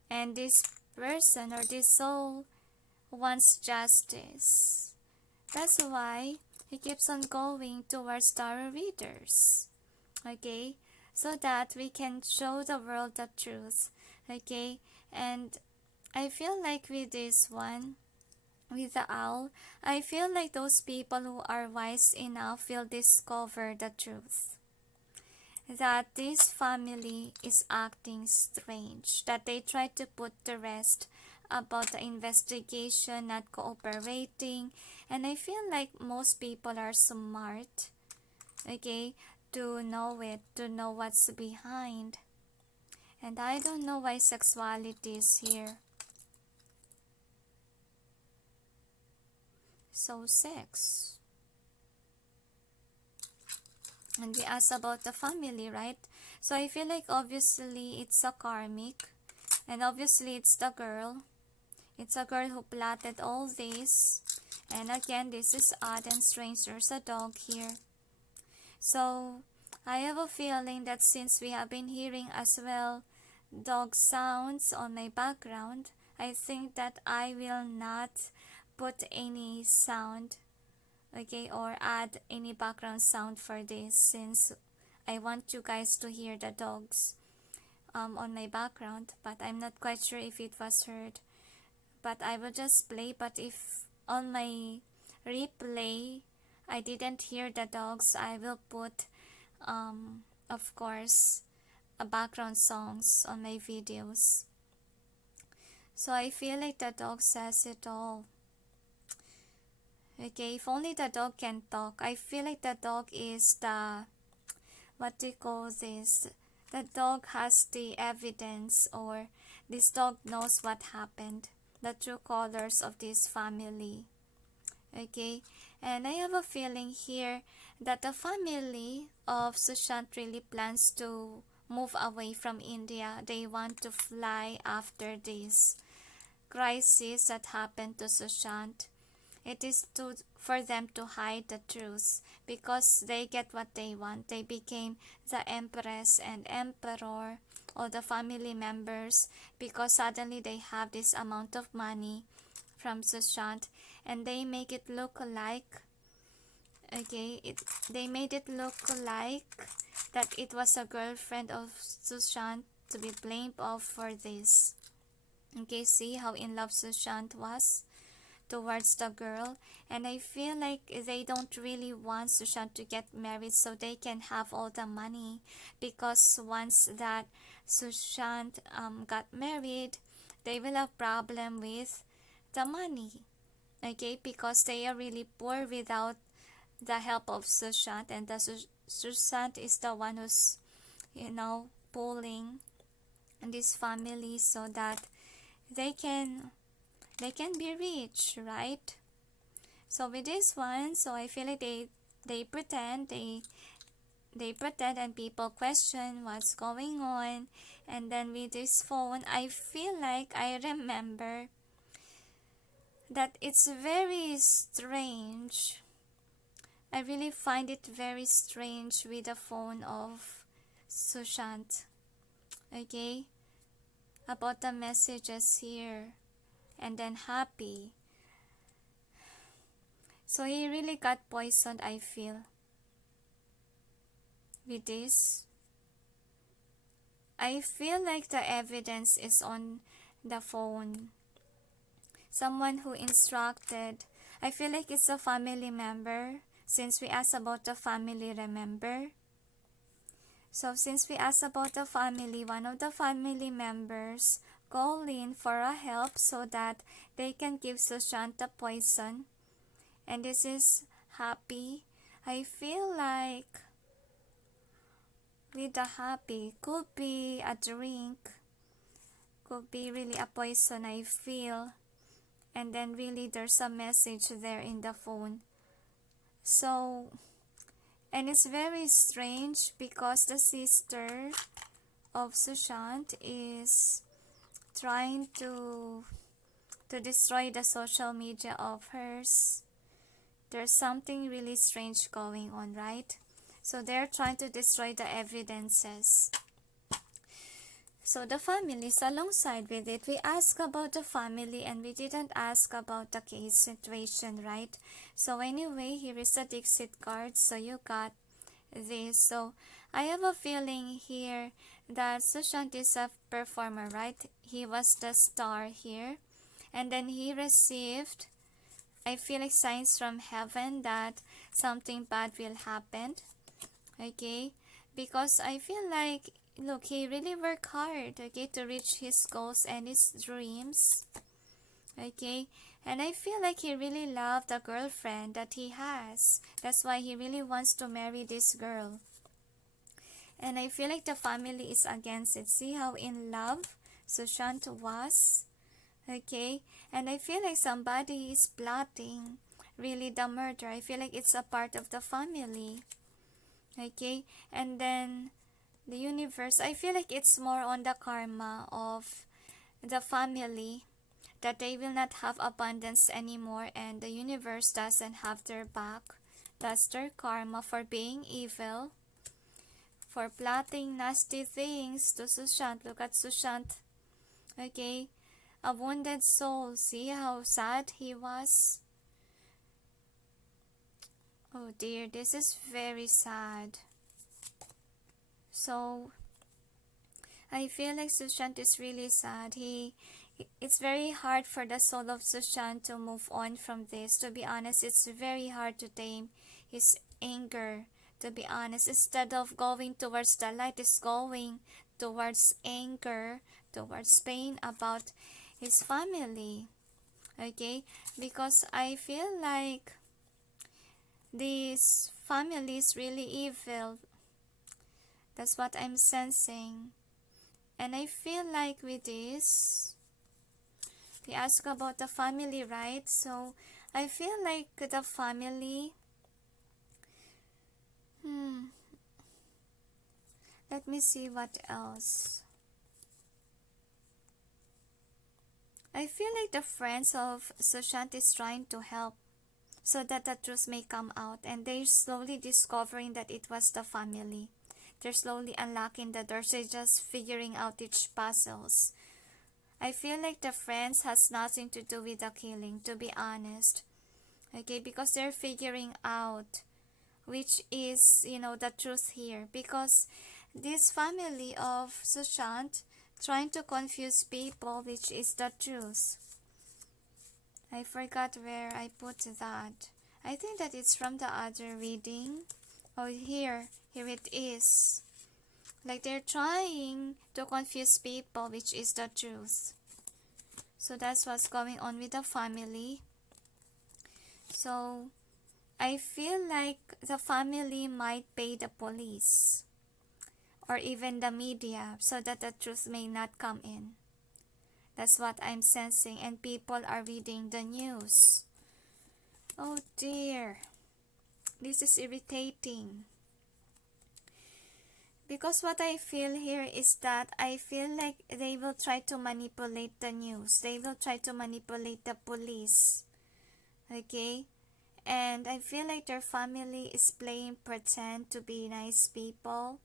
and this person or this soul wants justice. That's why he keeps on going towards tarot readers, okay, so that we can show the world the truth, okay. And I feel like with this one, with the owl, I feel like those people who are wise enough will discover the truth. That this family is acting strange. That they try to put to rest about the investigation, not cooperating. And I feel like most people are smart, okay, to know it, to know what's behind. And I don't know why sexuality is here. So sex. And we asked about the family, right? So I feel like obviously it's a karmic. And obviously it's the girl. It's a girl who plotted all this. And again, this is odd and strange. There's a dog here. So I have a feeling that since we have been hearing as well dog sounds on my background, I think that I will not put any sound, okay, or add any background sound for this, since I want you guys to hear the dogs on my background, but I'm not quite sure if it was heard. But I will just play. But if on my replay I didn't hear the dogs, I will put of course a background songs on my videos. So I feel like the dog says it all. Okay, if only the dog can talk. I feel like the dog is the, what do you call this? The dog has the evidence, or this dog knows what happened, the true colors of this family. Okay, and I have a feeling here that the family of Sushant really plans to move away from India. They want to fly after this crisis that happened to Sushant. It is for them to hide the truth, because they get what they want. They became the empress and emperor, or the family members, because suddenly they have this amount of money from Sushant, and they make it look like, okay, they made it look like that it was a girlfriend of Sushant to be blamed of for this. Okay, see how in love Sushant was towards the girl. And I feel like they don't really want Sushant to get married so they can have all the money, because once that Sushant got married, they will have problem with the money, okay, because they are really poor without the help of Sushant, and the Sushant is the one who's, pulling this family so that they can be rich, right? So with this one, so I feel like they pretend, they pretend, and people question what's going on. And then with this phone, I feel like I remember that it's very strange. I really find it very strange with the phone of Sushant, okay, about the messages here. And then happy. So he really got poisoned, I feel, with this. I feel like the evidence is on the phone. Someone who instructed. I feel like it's a family member, since we asked about the family, remember? So since we asked about the family, one of the family members call in for a help so that they can give Sushant the poison. And this is happy. I feel like with the happy, could be a drink, could be really a poison, I feel. And then really there's a message there in the phone. So, and it's very strange because the sister of Sushant is trying to destroy the social media of hers. There's something really strange going on, right? So they're trying to destroy the evidences. So the family is alongside with it. We asked about the family and we didn't ask about the case situation, right? So anyway, here is the DiXit card. So you got this. So I have a feeling here that Sushant is a performer, right? He was the star here. And then he received, I feel like, signs from heaven that something bad will happen. Okay? Because I feel like, look, he really worked hard, okay, to reach his goals and his dreams. Okay? And I feel like he really loved the girlfriend that he has. That's why he really wants to marry this girl. And I feel like the family is against it. See how in love Sushant was? Okay? And I feel like somebody is plotting really the murder. I feel like it's a part of the family. Okay? And then the universe, I feel like it's more on the karma of the family, that they will not have abundance anymore and the universe doesn't have their back. That's their karma for being evil, for plotting nasty things to Sushant. Look at Sushant. Okay, a wounded soul. See how sad he was? Oh dear, this is very sad. So I feel like Sushant is really sad. It's very hard for the soul of Sushant to move on from this. To be honest, it's very hard to tame his anger. To be honest, instead of going towards the light, is going towards anger, towards pain about his family. Okay, because I feel like this family is really evil. That's what I'm sensing. And I feel like with this, we ask about the family, right? So I feel like the family, let me see what else. I feel like the friends of Sushant is trying to help so that the truth may come out, and they're slowly discovering that it was the family. They're slowly unlocking the doors. They're just figuring out each puzzles. I feel like the friends has nothing to do with the killing, to be honest. Okay, because they're figuring out which is, the truth here. Because this family of Sushant trying to confuse people, which is the truth. I forgot where I put that. I think that it's from the other reading. Oh, here it is. Like they're trying to confuse people, which is the truth. So that's what's going on with the family. So I feel like the family might pay the police or even the media so that the truth may not come in. That's what I'm sensing, and people are reading the news. Oh dear, this is irritating. Because what I feel here is that I feel like they will try to manipulate the news. They will try to manipulate the police. Okay? And I feel like their family is playing pretend to be nice people.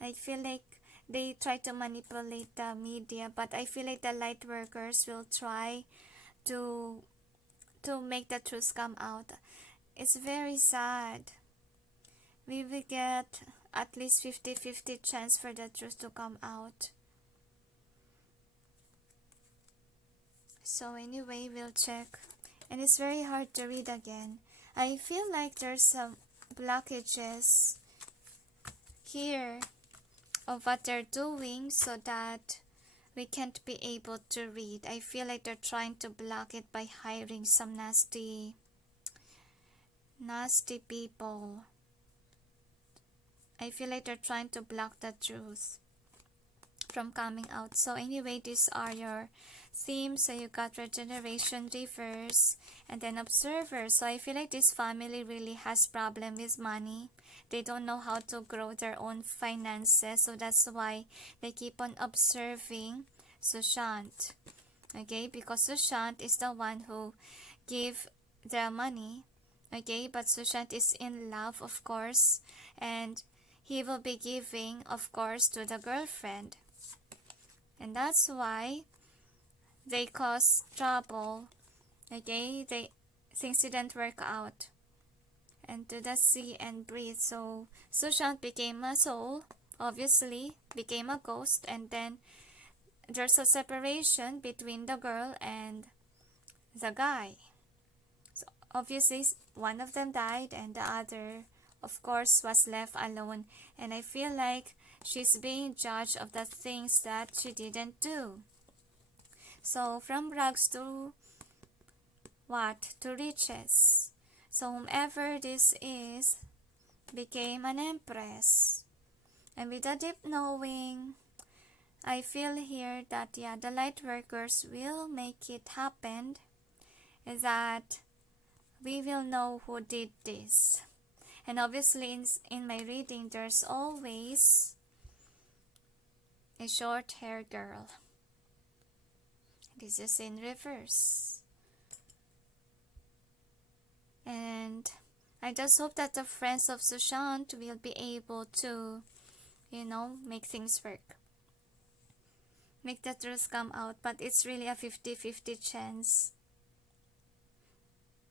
I feel like they try to manipulate the media, but I feel like the light workers will try to make the truth come out. It's very sad. We will get at least 50-50 chance for the truth to come out. So anyway, we'll check. And it's very hard to read again. I feel like there's some blockages here of what they're doing so that we can't be able to read. I feel like they're trying to block it by hiring some nasty people. I feel like they're trying to block the truth from coming out. So anyway, these are your themes. So you got regeneration, reverse, and then observer. So I feel like this family really has problem with money. They don't know how to grow their own finances. So that's why they keep on observing Sushant. Okay, because Sushant is the one who gave their money. Okay, but Sushant is in love, of course, and he will be giving, of course, to the girlfriend. And that's why they cause trouble. Okay, things didn't work out. And to the sea and breathe. So Sushant became a soul, obviously, became a ghost, and then there's a separation between the girl and the guy. So obviously one of them died and the other, of course, was left alone. And I feel like she's being judged of the things that she didn't do. So from rags to what? To riches. So whomever this is became an empress. And with a deep knowing, I feel here that the light workers will make it happen, that we will know who did this. And obviously in my reading, there's always a short hair girl. This is in reverse. And I just hope that the friends of Sushant will be able to, make things work. Make the truth come out, but it's really a 50-50 chance.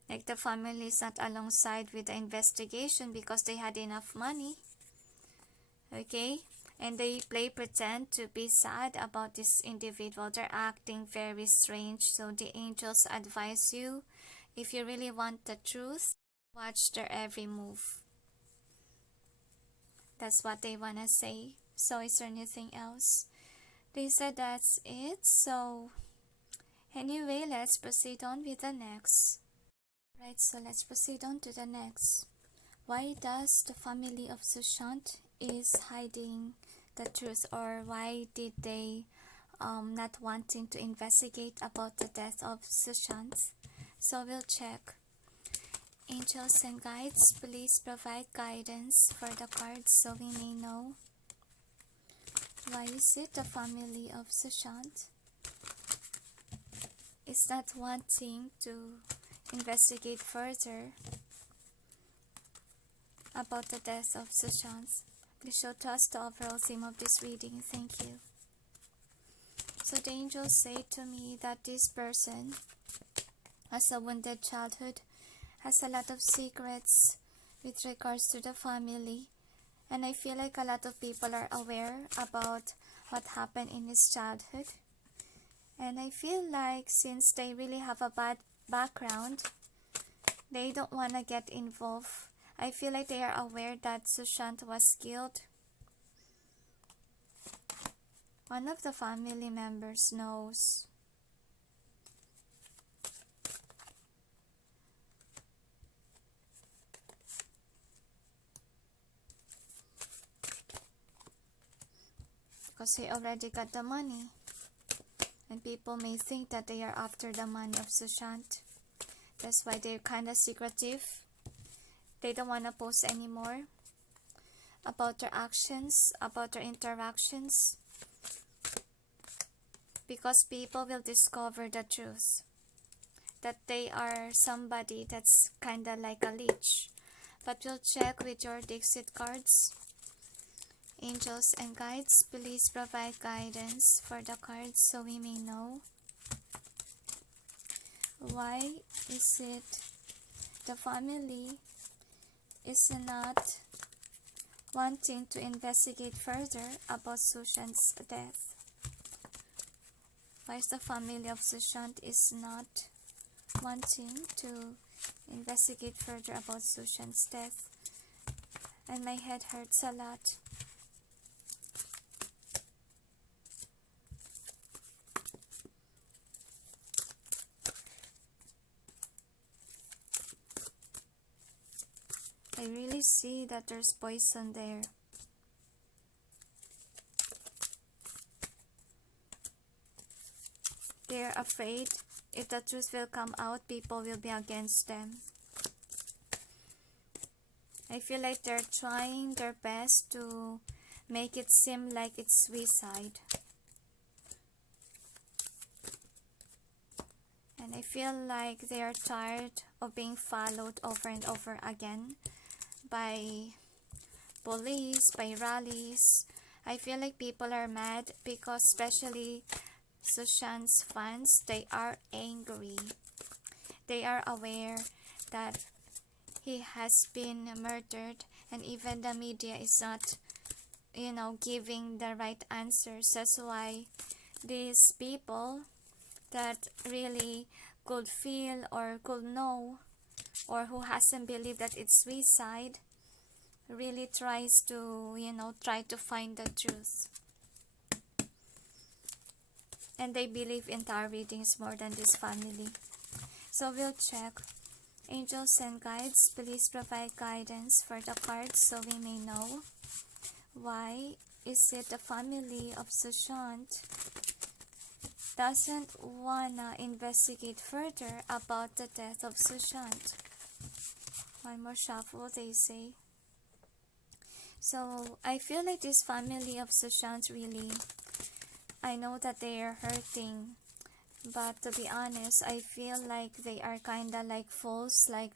Like the family is not alongside with the investigation because they had enough money. Okay? And they play pretend to be sad about this individual. They're acting very strange. So the angels advise you, if you really want the truth, watch their every move. That's what they want to say. So is there anything else? They said that's it. So anyway, let's proceed on with the next. Right, so let's proceed on to the next. Why does the family of Sushant is hiding the truth, or why did they not wanting to investigate about the death of Sushant? So we'll check. Angels and guides, please provide guidance for the cards so we may know. Why is it the family of Sushant is not wanting to investigate further about the death of Sushant? Please show to us the overall theme of this reading. Thank you. So the angels say to me that this person has a wounded childhood, has a lot of secrets with regards to the family, and I feel like a lot of people are aware about what happened in his childhood. And I feel like since they really have a bad background, they don't want to get involved. I feel like they are aware that Sushant was killed. One of the family members knows. Because he already got the money. And people may think that they are after the money of Sushant. That's why they're kind of secretive. They don't want to post anymore about their actions, about their interactions. Because people will discover the truth. That they are somebody that's kind of like a leech. But we'll check with your DiXit cards. Angels and guides, please provide guidance for the cards so we may know. Why is it the family is not wanting to investigate further about Sushant's death? Why is the family of Sushant is not wanting to investigate further about Sushant's death? And my head hurts a lot. I really see that there's poison there. They're afraid if the truth will come out, people will be against them. I feel like they're trying their best to make it seem like it's suicide. And I feel like they are tired of being followed over and over again by police, by rallies. I feel like people are mad because especially Sushant's fans, they are angry. They are aware that he has been murdered, and even the media is not, giving the right answers. That's why these people that really could feel or could know, or who hasn't believed that it's suicide, really tries to, try to find the truth. And they believe in tarot readings more than this family. So we'll check. Angels and guides, please provide guidance for the cards so we may know. Why is it the family of Sushant doesn't wanna investigate further about the death of Sushant? One more shuffle, they say. So I feel like this family of Sushant really, I know that they are hurting, but to be honest, I feel like they are kinda like fools, like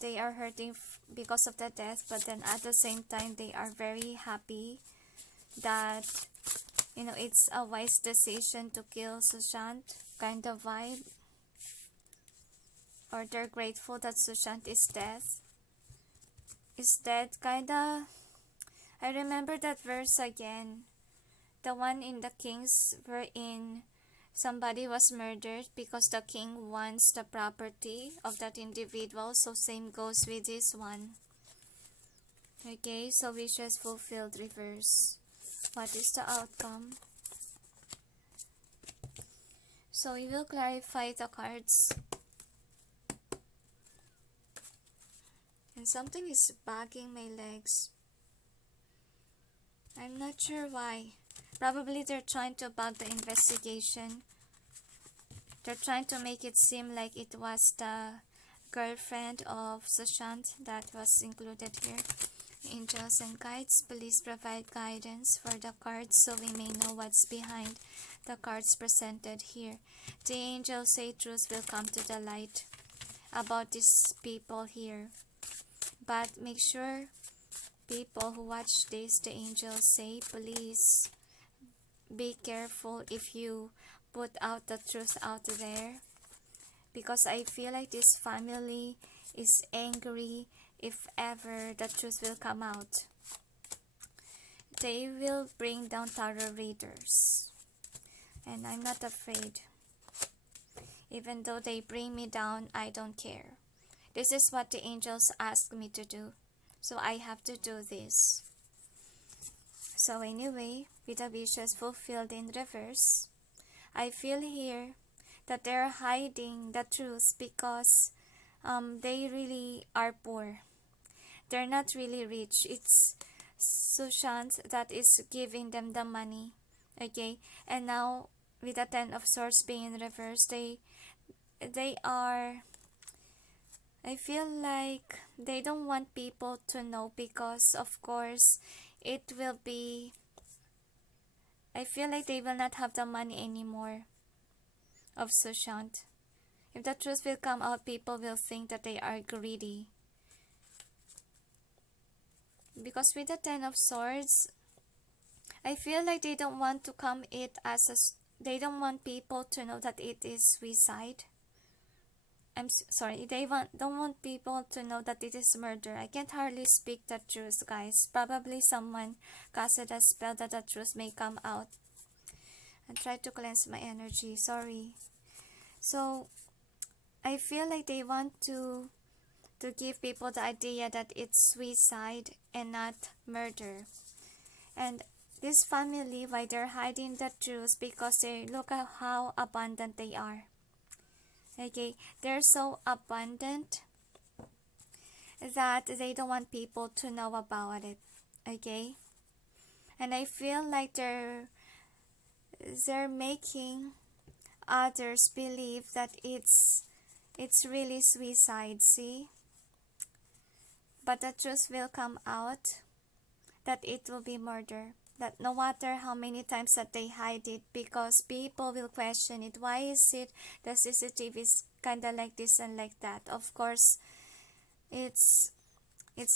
they are hurting because of the death, but then at the same time they are very happy that, you know, it's a wise decision to kill Sushant kind of vibe. Or they're grateful that Sushant is dead kinda. I remember that verse again, the one in the Kings wherein somebody was murdered because the king wants the property of that individual. So same goes with this one. Okay, so wishes fulfilled reverse. What is the outcome? So we will clarify the cards. And something is bugging my legs. I'm not sure why. Probably they're trying to bug the investigation. They're trying to make it seem like it was the girlfriend of Sushant that was included here. Angels and guides, please provide guidance for the cards so we may know what's behind the cards presented here. The angels say truth will come to the light about these people here. But make sure, people who watch this, the angels say, please be careful if you put out the truth out there. Because I feel like this family is angry if ever the truth will come out. They will bring down tarot readers. And I'm not afraid. Even though they bring me down, I don't care. This is what the angels ask me to do. So I have to do this. So anyway, with the wishes fulfilled in reverse, I feel here that they're hiding the truth because they really are poor. They're not really rich. It's Sushant that is giving them the money. Okay, and now with the Ten of Swords being in reverse, they are, I feel like they don't want people to know because of course it will be, I feel like they will not have the money anymore of Sushant. If the truth will come out, people will think that they are greedy. Because with the Ten of Swords, I feel like they don't want to come it as a, they don't want people to know that it is suicide. I'm sorry, they don't want people to know that it is murder. I can't hardly speak the truth, guys. Probably someone casted a spell that the truth may come out. And try to cleanse my energy, sorry. So, I feel like they want to give people the idea that it's suicide and not murder. And this family, why they're hiding the truth, because they look at how abundant they are. Okay, they're so abundant that they don't want people to know about it. Okay, and I feel like they're making others believe that it's really suicide. See, but the truth will come out that it will be murder. That no matter how many times that they hide it, because people will question it. Why is it the CCTV is kind of like this and like that? Of course, it's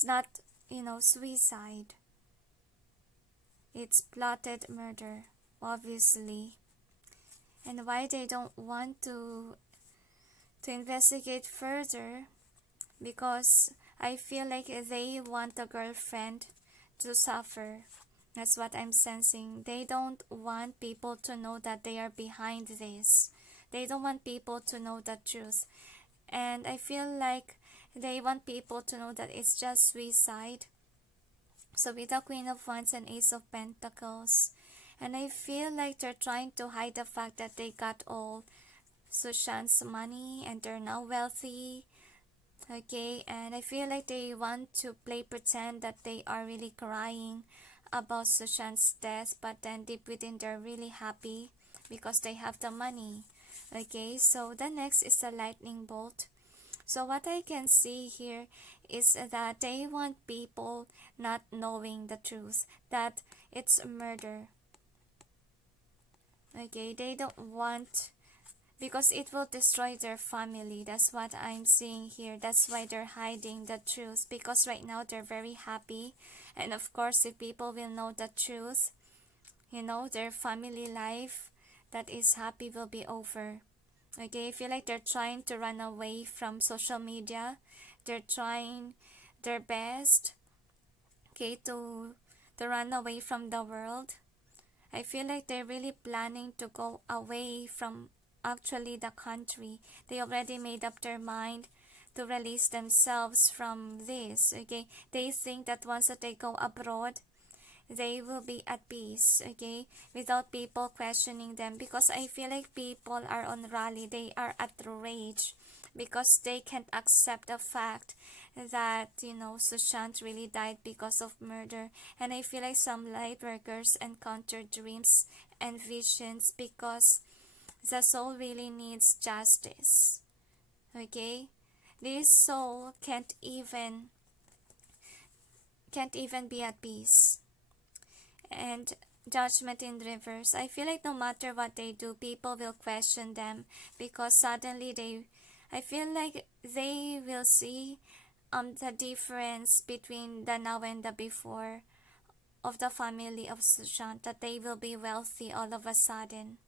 not, you know, suicide. It's plotted murder, obviously. And why they don't want to investigate further? Because I feel like they want the girlfriend to suffer. That's what I'm sensing. They don't want people to know that they are behind this. They don't want people to know the truth. And I feel like they want people to know that it's just suicide. So with the Queen of Wands and Ace of Pentacles. And I feel like they're trying to hide the fact that they got all Sushant's money and they're now wealthy. Okay, and I feel like they want to play pretend that they are really crying about Sushant's death, but then deep within they're really happy because they have the money. Okay, so the next is the lightning bolt. So what I can see here is that they want people not knowing the truth, that it's murder. Okay, they don't want because it will destroy their family. That's what I'm seeing here. That's why they're hiding the truth, because right now they're very happy. And of course, if people will know the truth, their family life that is happy will be over. Okay, I feel like they're trying to run away from social media. They're trying their best, okay, to run away from the world. I feel like they're really planning to go away from actually the country. They already made up their mind to release themselves from this. Okay, they think that once that they go abroad, they will be at peace, okay, without people questioning them. Because I feel like people are on rally, they are at rage, because they can't accept the fact that Sushant really died because of murder. And I feel like some light workers encounter dreams and visions, because the soul really needs justice. Okay, this soul can't even be at peace. And judgment in reverse. I feel like no matter what they do, people will question them, because suddenly I feel like they will see the difference between the now and the before of the family of Sushant, that they will be wealthy all of a sudden.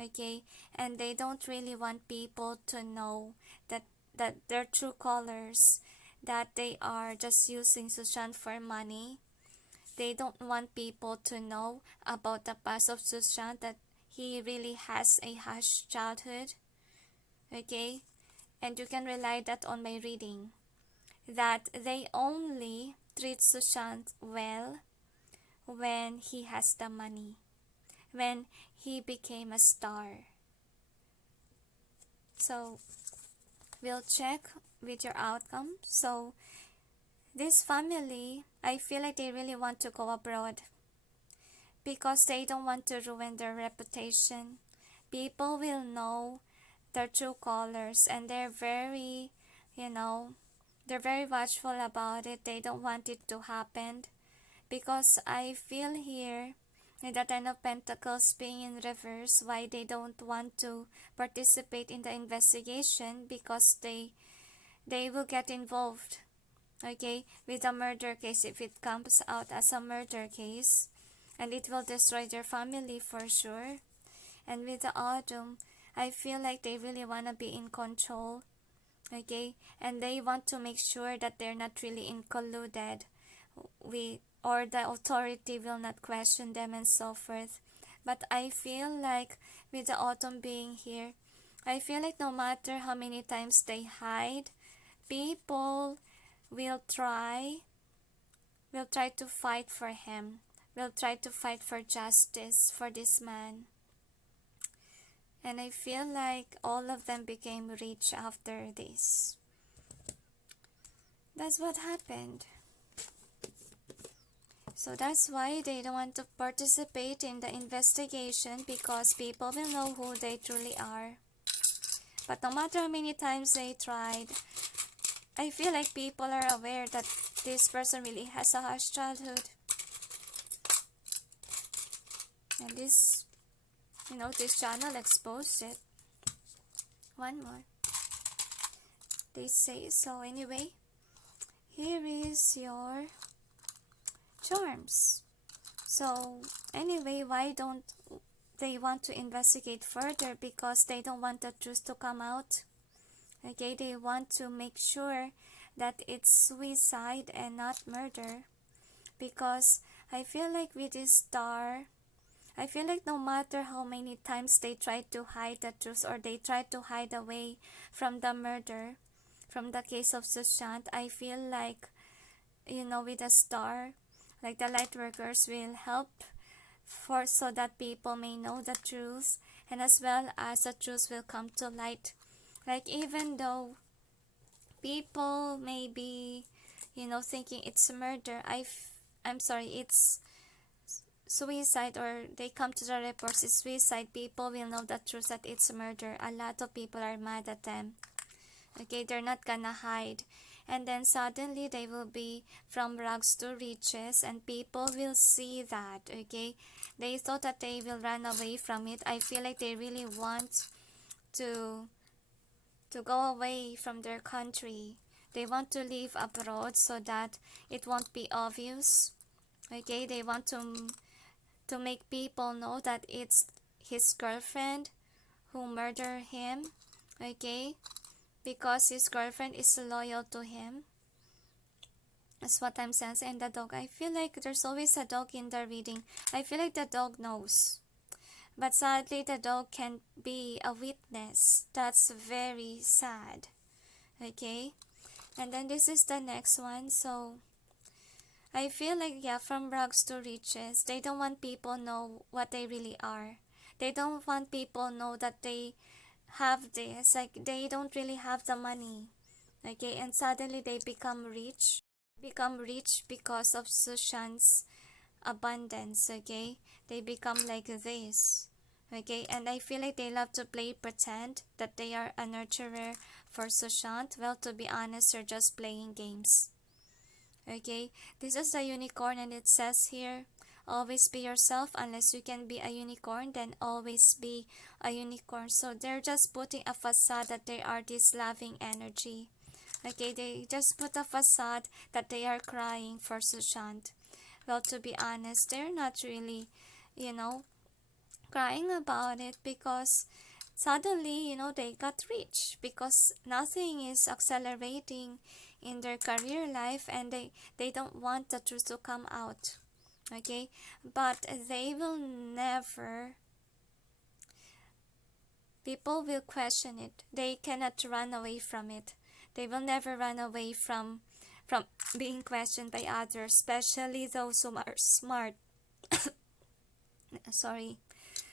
Okay, and they don't really want people to know that their true colors, that they are just using Sushant for money. They don't want people to know about the past of Sushant, that he really has a harsh childhood. Okay, and you can rely that on my reading, that they only treat Sushant well when he has the money, when he became a star. So we'll check with your outcome. So this family, I feel like they really want to go abroad, because they don't want to ruin their reputation. People will know their true colors, and they're very, they're very watchful about it. They don't want it to happen, because I feel here in the Ten of Pentacles being in reverse, why they don't want to participate in the investigation, because they will get involved, okay, with a murder case if it comes out as a murder case, and it will destroy their family for sure. And with the autumn, I feel like they really want to be in control, okay, and they want to make sure that they're not really included with, or the authority will not question them and so forth. But I feel like with the autumn being here, I feel like no matter how many times they hide, people will try to fight for him, will try to fight for justice for this man. And I feel like all of them became rich after this. That's what happened. So that's why they don't want to participate in the investigation, because people will know who they truly are. But no matter how many times they tried, I feel like people are aware that this person really has a harsh childhood. And this, this channel exposed it. One more. They say so. Anyway, here is your charms. So anyway, why don't they want to investigate further? Because they don't want the truth to come out. Okay, they want to make sure that it's suicide and not murder. Because I feel like with this star, I feel like no matter how many times they try to hide the truth, or they try to hide away from the murder, from the case of Sushant, I feel like, with a star, like the light workers will help so that people may know the truth, and as well as the truth will come to light. Like even though people may be, thinking it's murder, it's suicide, or they come to the reports it's suicide, people will know the truth that it's murder. A lot of people are mad at them. Okay, they're not gonna hide. And then suddenly they will be from rags to riches, and people will see that. Okay, they thought that they will run away from it. I feel like they really want to go away from their country. They want to live abroad so that it won't be obvious. Okay, they want to make people know that it's his girlfriend who murdered him. Okay, because his girlfriend is loyal to him. That's what I'm sensing. And the dog, I feel like there's always a dog in the reading. I feel like the dog knows. But sadly, the dog can't be a witness. That's very sad. Okay? And then this is the next one. So, I feel like, yeah, from rags to riches. They don't want people know what they really are. They don't want people know that they have this. Like, they don't really have the money. Okay? And suddenly, they become rich. Become rich because of Sushant's abundance. Okay, they become like this. Okay, and I feel like they love to play pretend that they are a nurturer for Sushant. Well, to be honest, they're just playing games. Okay, this is a unicorn, and it says here, always be yourself. Unless you can be a unicorn, then always be a unicorn. So they're just putting a facade that they are this loving energy. Okay, they just put a facade that they are crying for Sushant. Well, to be honest, they're not really, crying about it, because suddenly, they got rich, because nothing is accelerating in their career life, and they don't want the truth to come out. Okay, but they will never, people will question it. They cannot run away from it. They will never run away from being questioned by others, especially those who are smart. Sorry.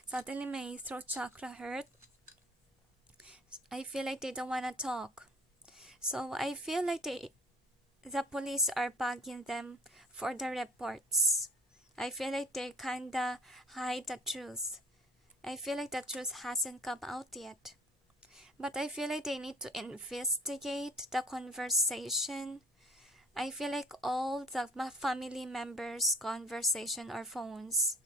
Suddenly my throat chakra hurt. I feel like they don't want to talk. So I feel like the police are bugging them for the reports. I feel like they kinda hide the truth. I feel like the truth hasn't come out yet. But I feel like they need to investigate the conversation. I feel like all the family members' conversation or phones,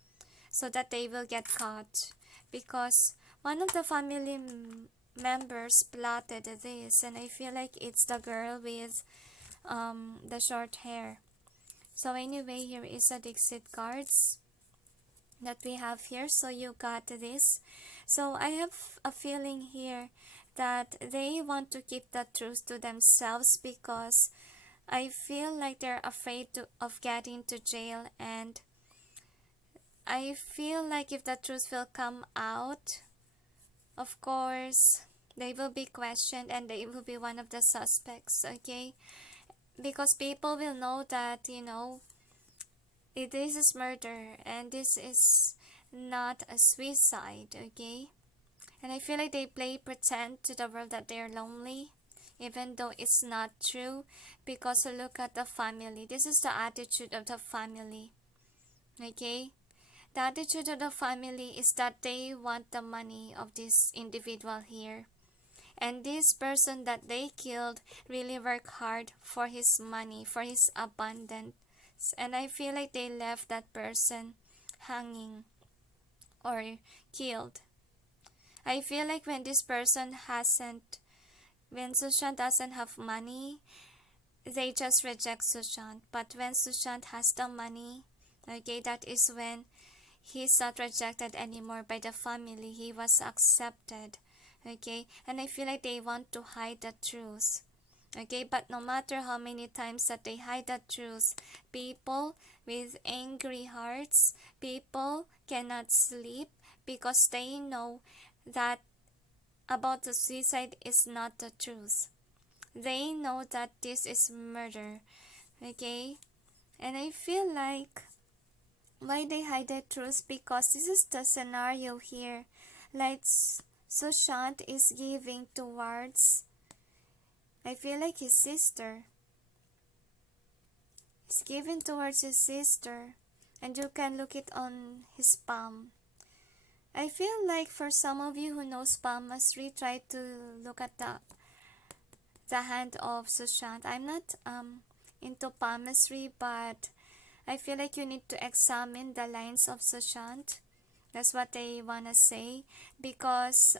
so that they will get caught. Because one of the family members plotted this, and I feel like it's the girl with the short hair. So anyway, here is the DiXit cards that we have here. So you got this. So I have a feeling here that they want to keep the truth to themselves, because I feel like they're afraid of getting to jail, and I feel like if the truth will come out, of course, they will be questioned and they will be one of the suspects, okay? Because people will know that, this is murder and this is not a suicide, okay? And I feel like they play pretend to the world that they're lonely, even though it's not true, because look at the family. This is the attitude of the family, okay? The attitude of the family is that they want the money of this individual here. And this person that they killed really worked hard for his money, for his abundance. And I feel like they left that person hanging or killed. I feel like when this person when Sushant doesn't have money, they just reject Sushant. But when Sushant has the money, okay, that is when he's not rejected anymore by the family. He was accepted, okay? And I feel like they want to hide the truth, okay? But no matter how many times that they hide the truth, people with angry hearts, people cannot sleep, because they know that about the suicide is not the truth. They know that this is murder, okay? And I feel like why they hide the truth, because this is the scenario here. Like Sushant is giving towards, I feel like his sister. He's giving towards his sister, and you can look it on his palm. I feel like for some of you who knows palmistry, try to look at the hand of Sushant. I'm not into palmistry, but I feel like you need to examine the lines of Sushant. That's what they wanna say, because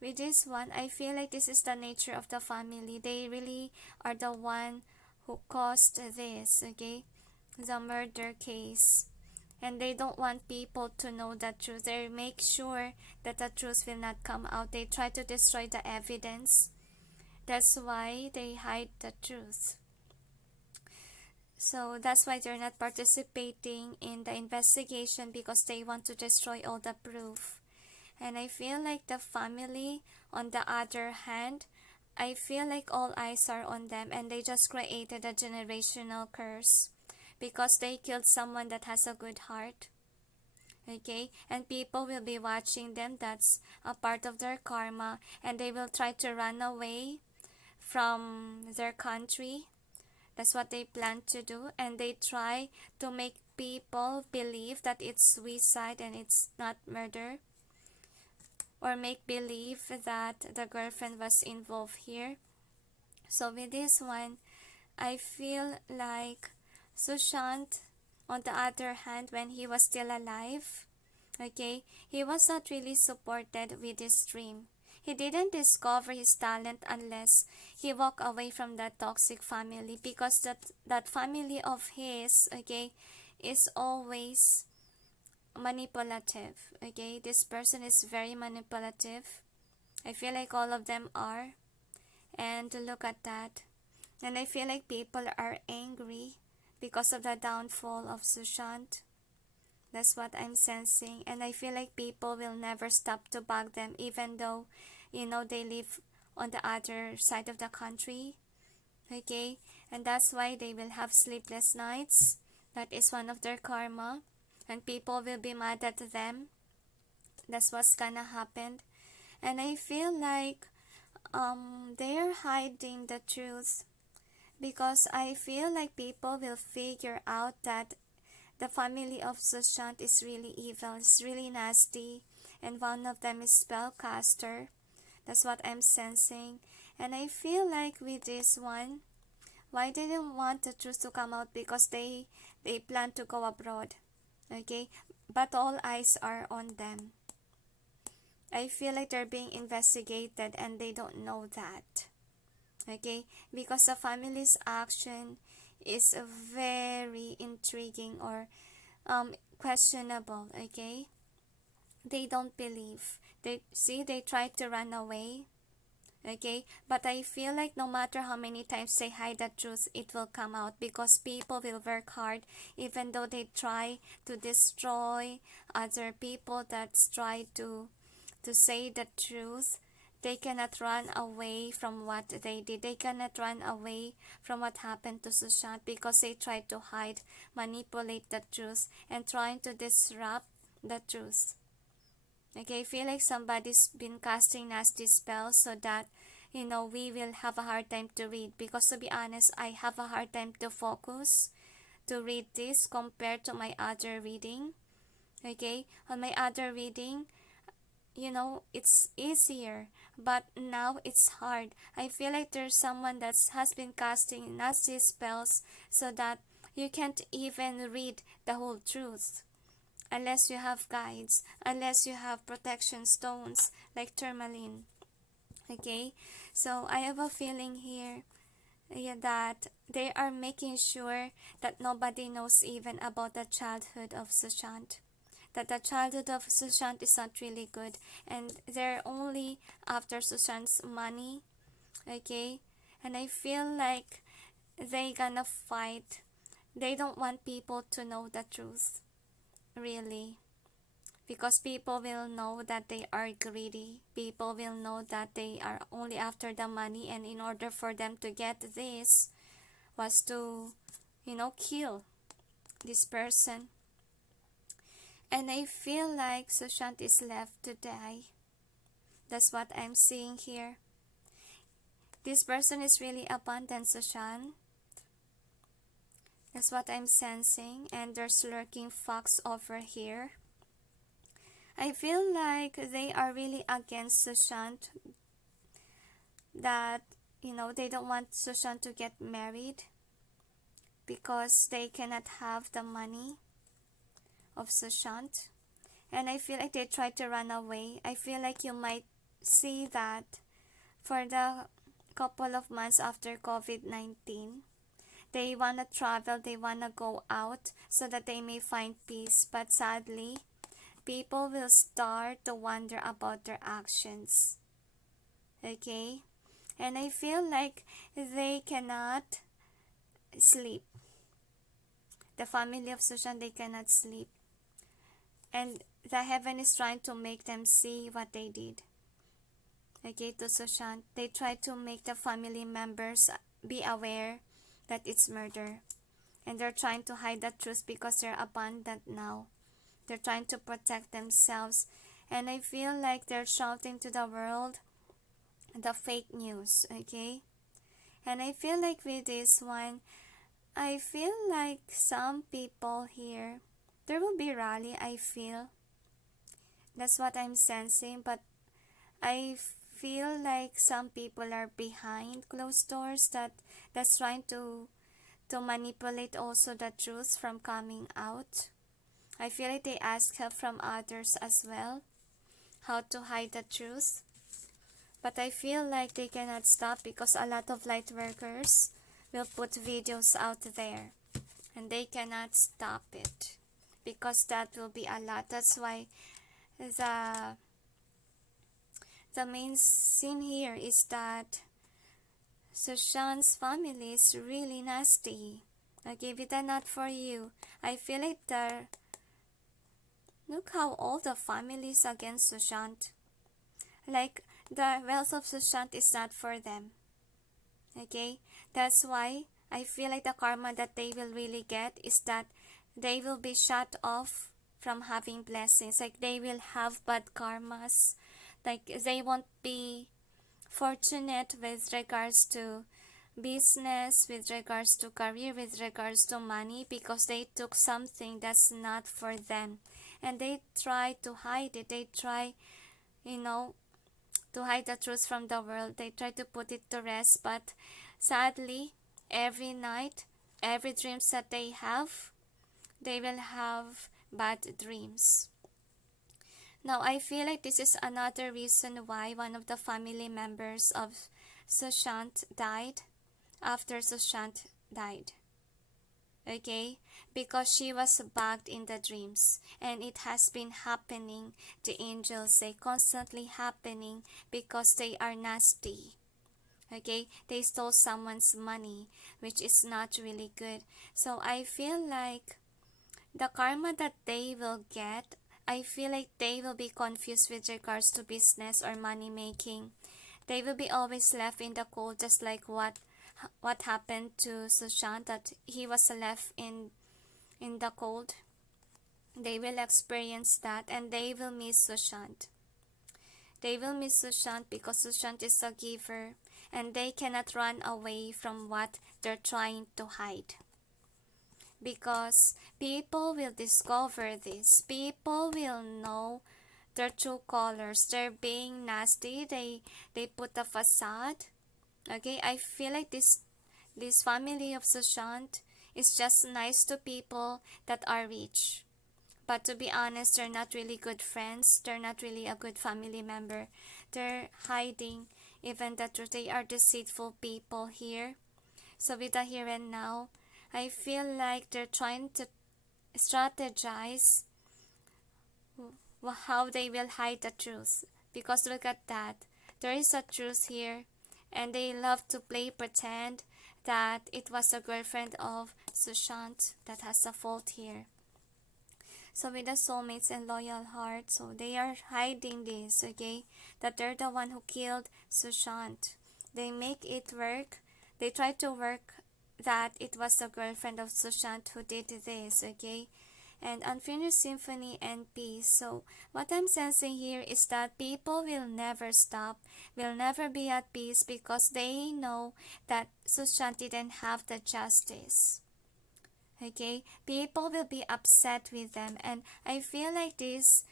with this one, I feel like this is the nature of the family. They really are the one who caused this, okay? The murder case. And they don't want people to know the truth. They make sure that the truth will not come out. They try to destroy the evidence. That's why they hide the truth. So that's why they're not participating in the investigation, because they want to destroy all the proof. And I feel like the family, on the other hand, I feel like all eyes are on them, and they just created a generational curse because they killed someone that has a good heart. Okay, and people will be watching them. That's a part of their karma, and they will try to run away from their country. That's what they plan to do, and they try to make people believe that it's suicide and it's not murder, or make believe that the girlfriend was involved here. So with this one, I feel like Sushant, on the other hand, when he was still alive, okay, he was not really supported with his dream. He didn't discover his talent unless he walked away from that toxic family, because that family of his, okay, is always manipulative. Okay, this person is very manipulative. I feel like all of them are. And look at that. And I feel like people are angry because of the downfall of Sushant. That's what I'm sensing. And I feel like people will never stop to bug them, even though, they live on the other side of the country. Okay, and that's why they will have sleepless nights. That is one of their karma. And people will be mad at them. That's what's gonna happen. And I feel like they're hiding the truth, because I feel like people will figure out that the family of Sushant is really evil, it's really nasty, and one of them is spellcaster. That's what I'm sensing. And I feel like with this one, why they didn't want the truth to come out? Because they plan to go abroad. Okay, but all eyes are on them. I feel like they're being investigated and they don't know that. Okay, because the family's action is very intriguing, or questionable. Okay, they don't believe. They try to run away. Okay, but I feel like no matter how many times they hide the truth, it will come out, because people will work hard, even though they try to destroy other people that try to say the truth. They cannot run away from what they did. They cannot run away from what happened to Sushant, because they try to hide, manipulate the truth, and trying to disrupt the truth. Okay, I feel like somebody's been casting nasty spells so that, we will have a hard time to read. Because to be honest, I have a hard time to focus to read this compared to my other reading. Okay, on my other reading, it's easier, but now it's hard. I feel like there's someone that has been casting nasty spells so that you can't even read the whole truth unless you have guides, unless you have protection stones like tourmaline. Okay, so I have a feeling here, that they are making sure that nobody knows even about the childhood of Sushant. That the childhood of Sushant is not really good, and they're only after Sushant's money. Okay, and I feel like they gonna fight. They don't want people to know the truth, really, because people will know that they are greedy. People will know that they are only after the money, and in order for them to get this was to, kill this person. And I feel like Sushant is left to die. That's what I'm seeing here. This person is really abandoned, Sushant. That's what I'm sensing. And there's lurking fox over here. I feel like they are really against Sushant. That, they don't want Sushant to get married, because they cannot have the money of Sushant. And I feel like they try to run away. I feel like you might see that for the couple of months after COVID-19, they want to travel, they want to go out so that they may find peace. But sadly, people will start to wonder about their actions. Okay? And I feel like they cannot sleep. The family of Sushant, they cannot sleep. And the heaven is trying to make them see what they did. Okay, to Sushant. They try to make the family members be aware that it's murder. And they're trying to hide the truth because they're abandoned now. They're trying to protect themselves. And I feel like they're shouting to the world the fake news, okay? And I feel like with this one, I feel like some people here, there will be rally, I feel. That's what I'm sensing. But I feel like some people are behind closed doors that's trying to manipulate also the truth from coming out. I feel like they ask help from others as well, how to hide the truth. But I feel like they cannot stop because a lot of light workers will put videos out there. And they cannot stop it because that will be a lot. That's why the main scene here is that Sushant's family is really nasty. Okay, if it are not for you, I feel like look how all the family is against Sushant. Like, the wealth of Sushant is not for them. Okay, that's why I feel like the karma that they will really get is that they will be shut off from having blessings. Like, they will have bad karmas. Like, they won't be fortunate with regards to business, with regards to career, with regards to money, because they took something that's not for them. And they try to hide it. They try, to hide the truth from the world. They try to put it to rest. But sadly, every night, every dreams that they will have bad dreams. Now, I feel like this is another reason why one of the family members of Sushant died after Sushant died. Okay? Because she was bugged in the dreams. And it has been happening. The angels say constantly happening because they are nasty. Okay? They stole someone's money, which is not really good. So I feel like the karma that they will get, I feel like they will be confused with regards to business or money making. They will be always left in the cold, just like what happened to Sushant, that he was left in the cold. They will experience that and they will miss Sushant. They will miss Sushant because Sushant is a giver and they cannot run away from what they're trying to hide. Because people will discover this. People will know their true colors. They're being nasty. They put a facade. Okay, I feel like this family of Sushant is just nice to people that are rich. But to be honest, they're not really good friends. They're not really a good family member. They're hiding even the truth. They are deceitful people here. So with the here and now, I feel like they're trying to strategize how they will hide the truth. Because look at that. There is a truth here. And they love to play pretend that it was a girlfriend of Sushant that has a fault here. So with the soulmates and loyal heart, so they are hiding this, okay? That they're the one who killed Sushant. They make it work. They try to work that it was the girlfriend of Sushant who did this, okay? And unfinished symphony and peace. So what I'm sensing here is that people will never stop, will never be at peace because they know that Sushant didn't have the justice. Okay, people will be upset with them, and I feel like this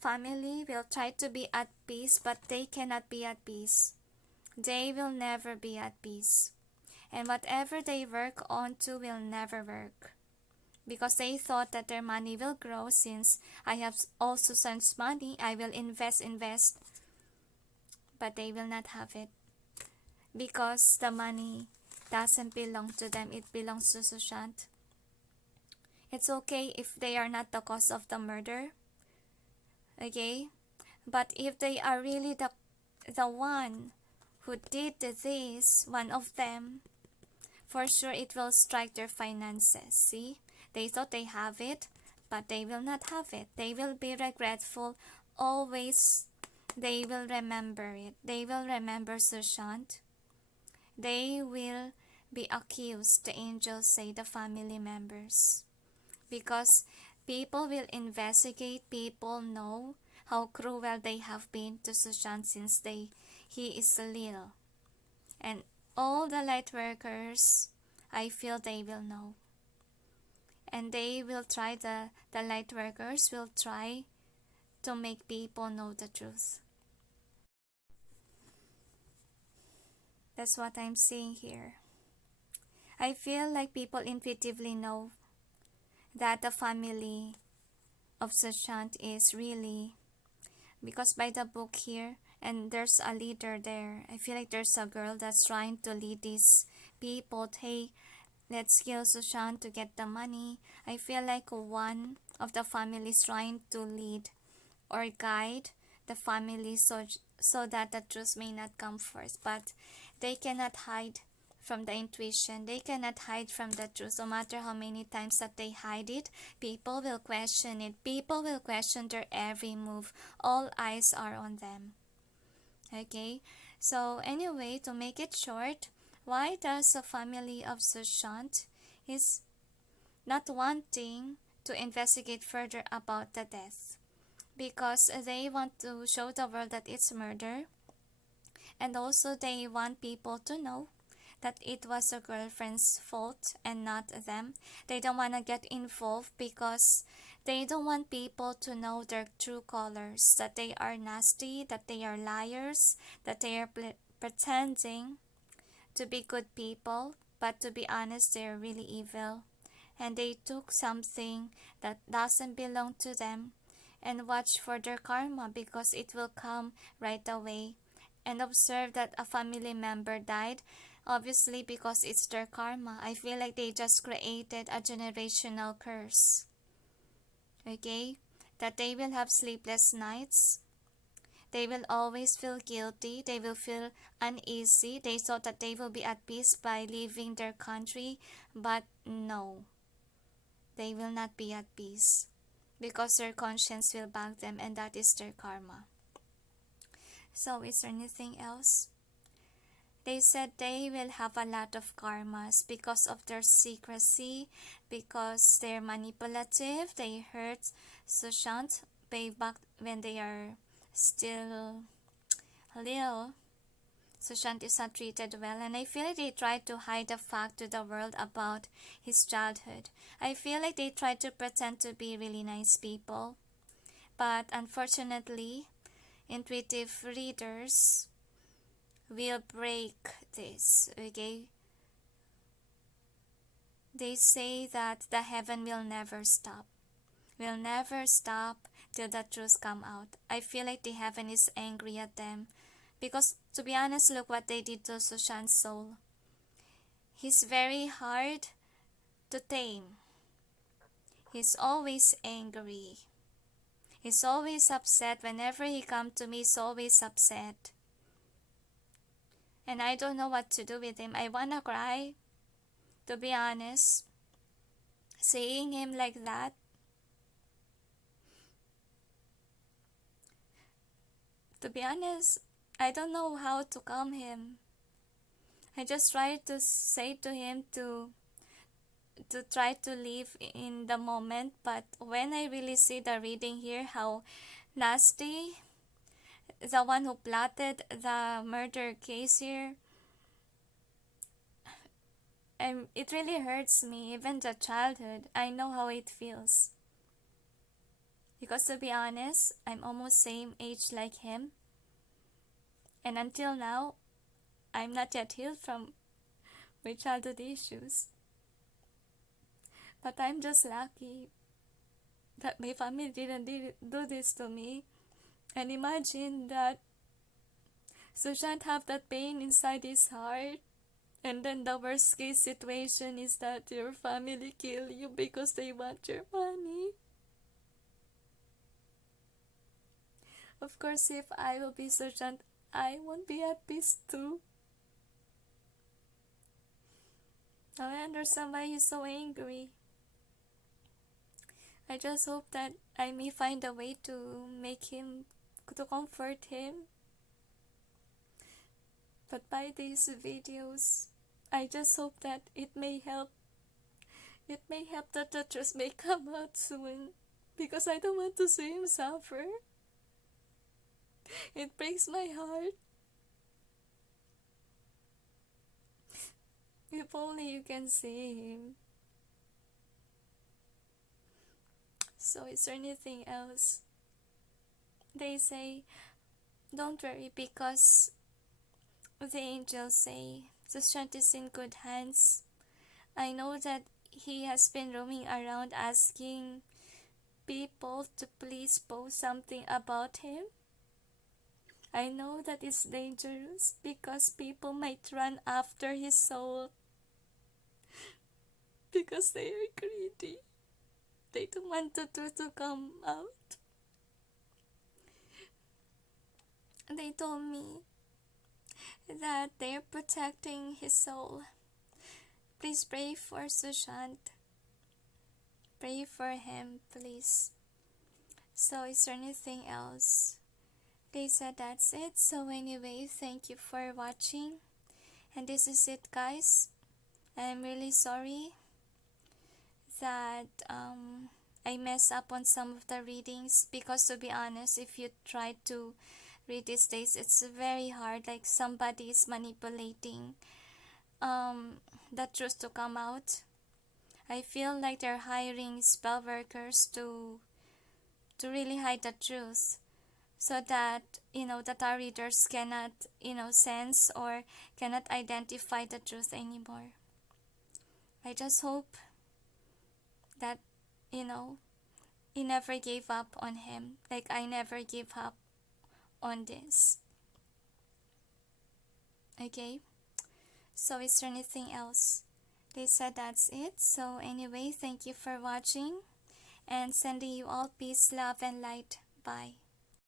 family will try to be at peace, but they cannot be at peace. They will never be at peace. And whatever they work on to will never work. Because they thought that their money will grow since I have all Susan's money, I will invest. but they will not have it because the money doesn't belong to them, it belongs to Sushant. It's okay if they are not the cause of the murder, okay? But if they are really the one who did this, one of them, for sure it will strike their finances. See? They thought they have it, but they will not have it. They will be regretful. Always, they will remember it. They will remember Sushant. They will be accused, the angels say, the family members. Because people will investigate, people know how cruel they have been to Sushant since he is little. And all the light workers, I feel they will know. And they will try, the light workers will try to make people know the truth. That's what I'm seeing here. I feel like people intuitively know that the family of Sushant is really, because by the book here, and there's a leader there. I feel like there's a girl that's trying to lead these people. Hey, let's kill Sushant to get the money. I feel like one of the families trying to lead or guide the family so that the truth may not come first. But they cannot hide from the intuition. They cannot hide from the truth. No matter how many times that they hide it, people will question it. People will question their every move. All eyes are on them. Okay, so anyway, to make it short, why does the family of Sushant is not wanting to investigate further about the death? Because they want to show the world that it's murder, and also they want people to know that it was a girlfriend's fault and not them. They don't want to get involved because they don't want people to know their true colors, that they are nasty, that they are liars, that they are pretending to be good people, but to be honest, they are really evil. And they took something that doesn't belong to them and watch for their karma because it will come right away. And observe that a family member died, obviously because it's their karma. I feel like they just created a generational curse. Okay? That they will have sleepless nights. They will always feel guilty. They will feel uneasy. They thought that they will be at peace by leaving their country. But no. They will not be at peace. Because their conscience will bug them, and that is their karma. So is there anything else? They said they will have a lot of karmas because of their secrecy, because they're manipulative. They hurt Sushant way back when they are still little. Sushant is not treated well, and I feel like they tried to hide the fact to the world about his childhood. I feel like they tried to pretend to be really nice people, but unfortunately, intuitive readers will break this, okay? They say that the heaven will never stop. Will never stop till the truth come out. I feel like the heaven is angry at them. Because, to be honest, look what they did to Sushant's soul. He's very hard to tame. He's always angry. He's always upset. Whenever he comes to me, he's always upset. And I don't know what to do with him. I wanna cry, to be honest. Seeing him like that. To be honest, I don't know how to calm him. I just try to say to him to try to live in the moment, but when I really see the reading here, how nasty the one who plotted the murder case here, and it really hurts me. Even the childhood, I know how it feels. Because to be honest, I'm almost same age like him. And until now, I'm not yet healed from my childhood issues. But I'm just lucky that my family didn't do this to me. And imagine that Sushant have that pain inside his heart. And then the worst case situation is that your family kill you because they want your money. Of course, if I will be Sushant, I won't be at peace too. Now I understand why he's so angry. I just hope that I may find a way to comfort him. But by these videos, I just hope that it may help. It may help that the truth may come out soon. Because I don't want to see him suffer. It breaks my heart. If only you can see him. So is there anything else? They say, don't worry, because the angels say Sushant is in good hands. I know that he has been roaming around asking people to please post something about him. I know that it's dangerous because people might run after his soul because they are greedy. They don't want the truth to come out. They told me that they're protecting his soul. Please pray for Sushant. Pray for him, please. So is there anything else? They said that's it. So anyway, thank you for watching. And this is it, guys. I'm really sorry that I mess up on some of the readings, because to be honest, if you try to read these days, it's very hard. Like somebody is manipulating the truth to come out. I feel like they're hiring spell workers to really hide the truth, so that that our readers cannot sense or cannot identify the truth anymore. I just hope that he never gave up on him, like I never gave up on this. Okay, so is there anything else? They said that's it. So anyway, thank you for watching, and sending you all peace, love, and light. Bye.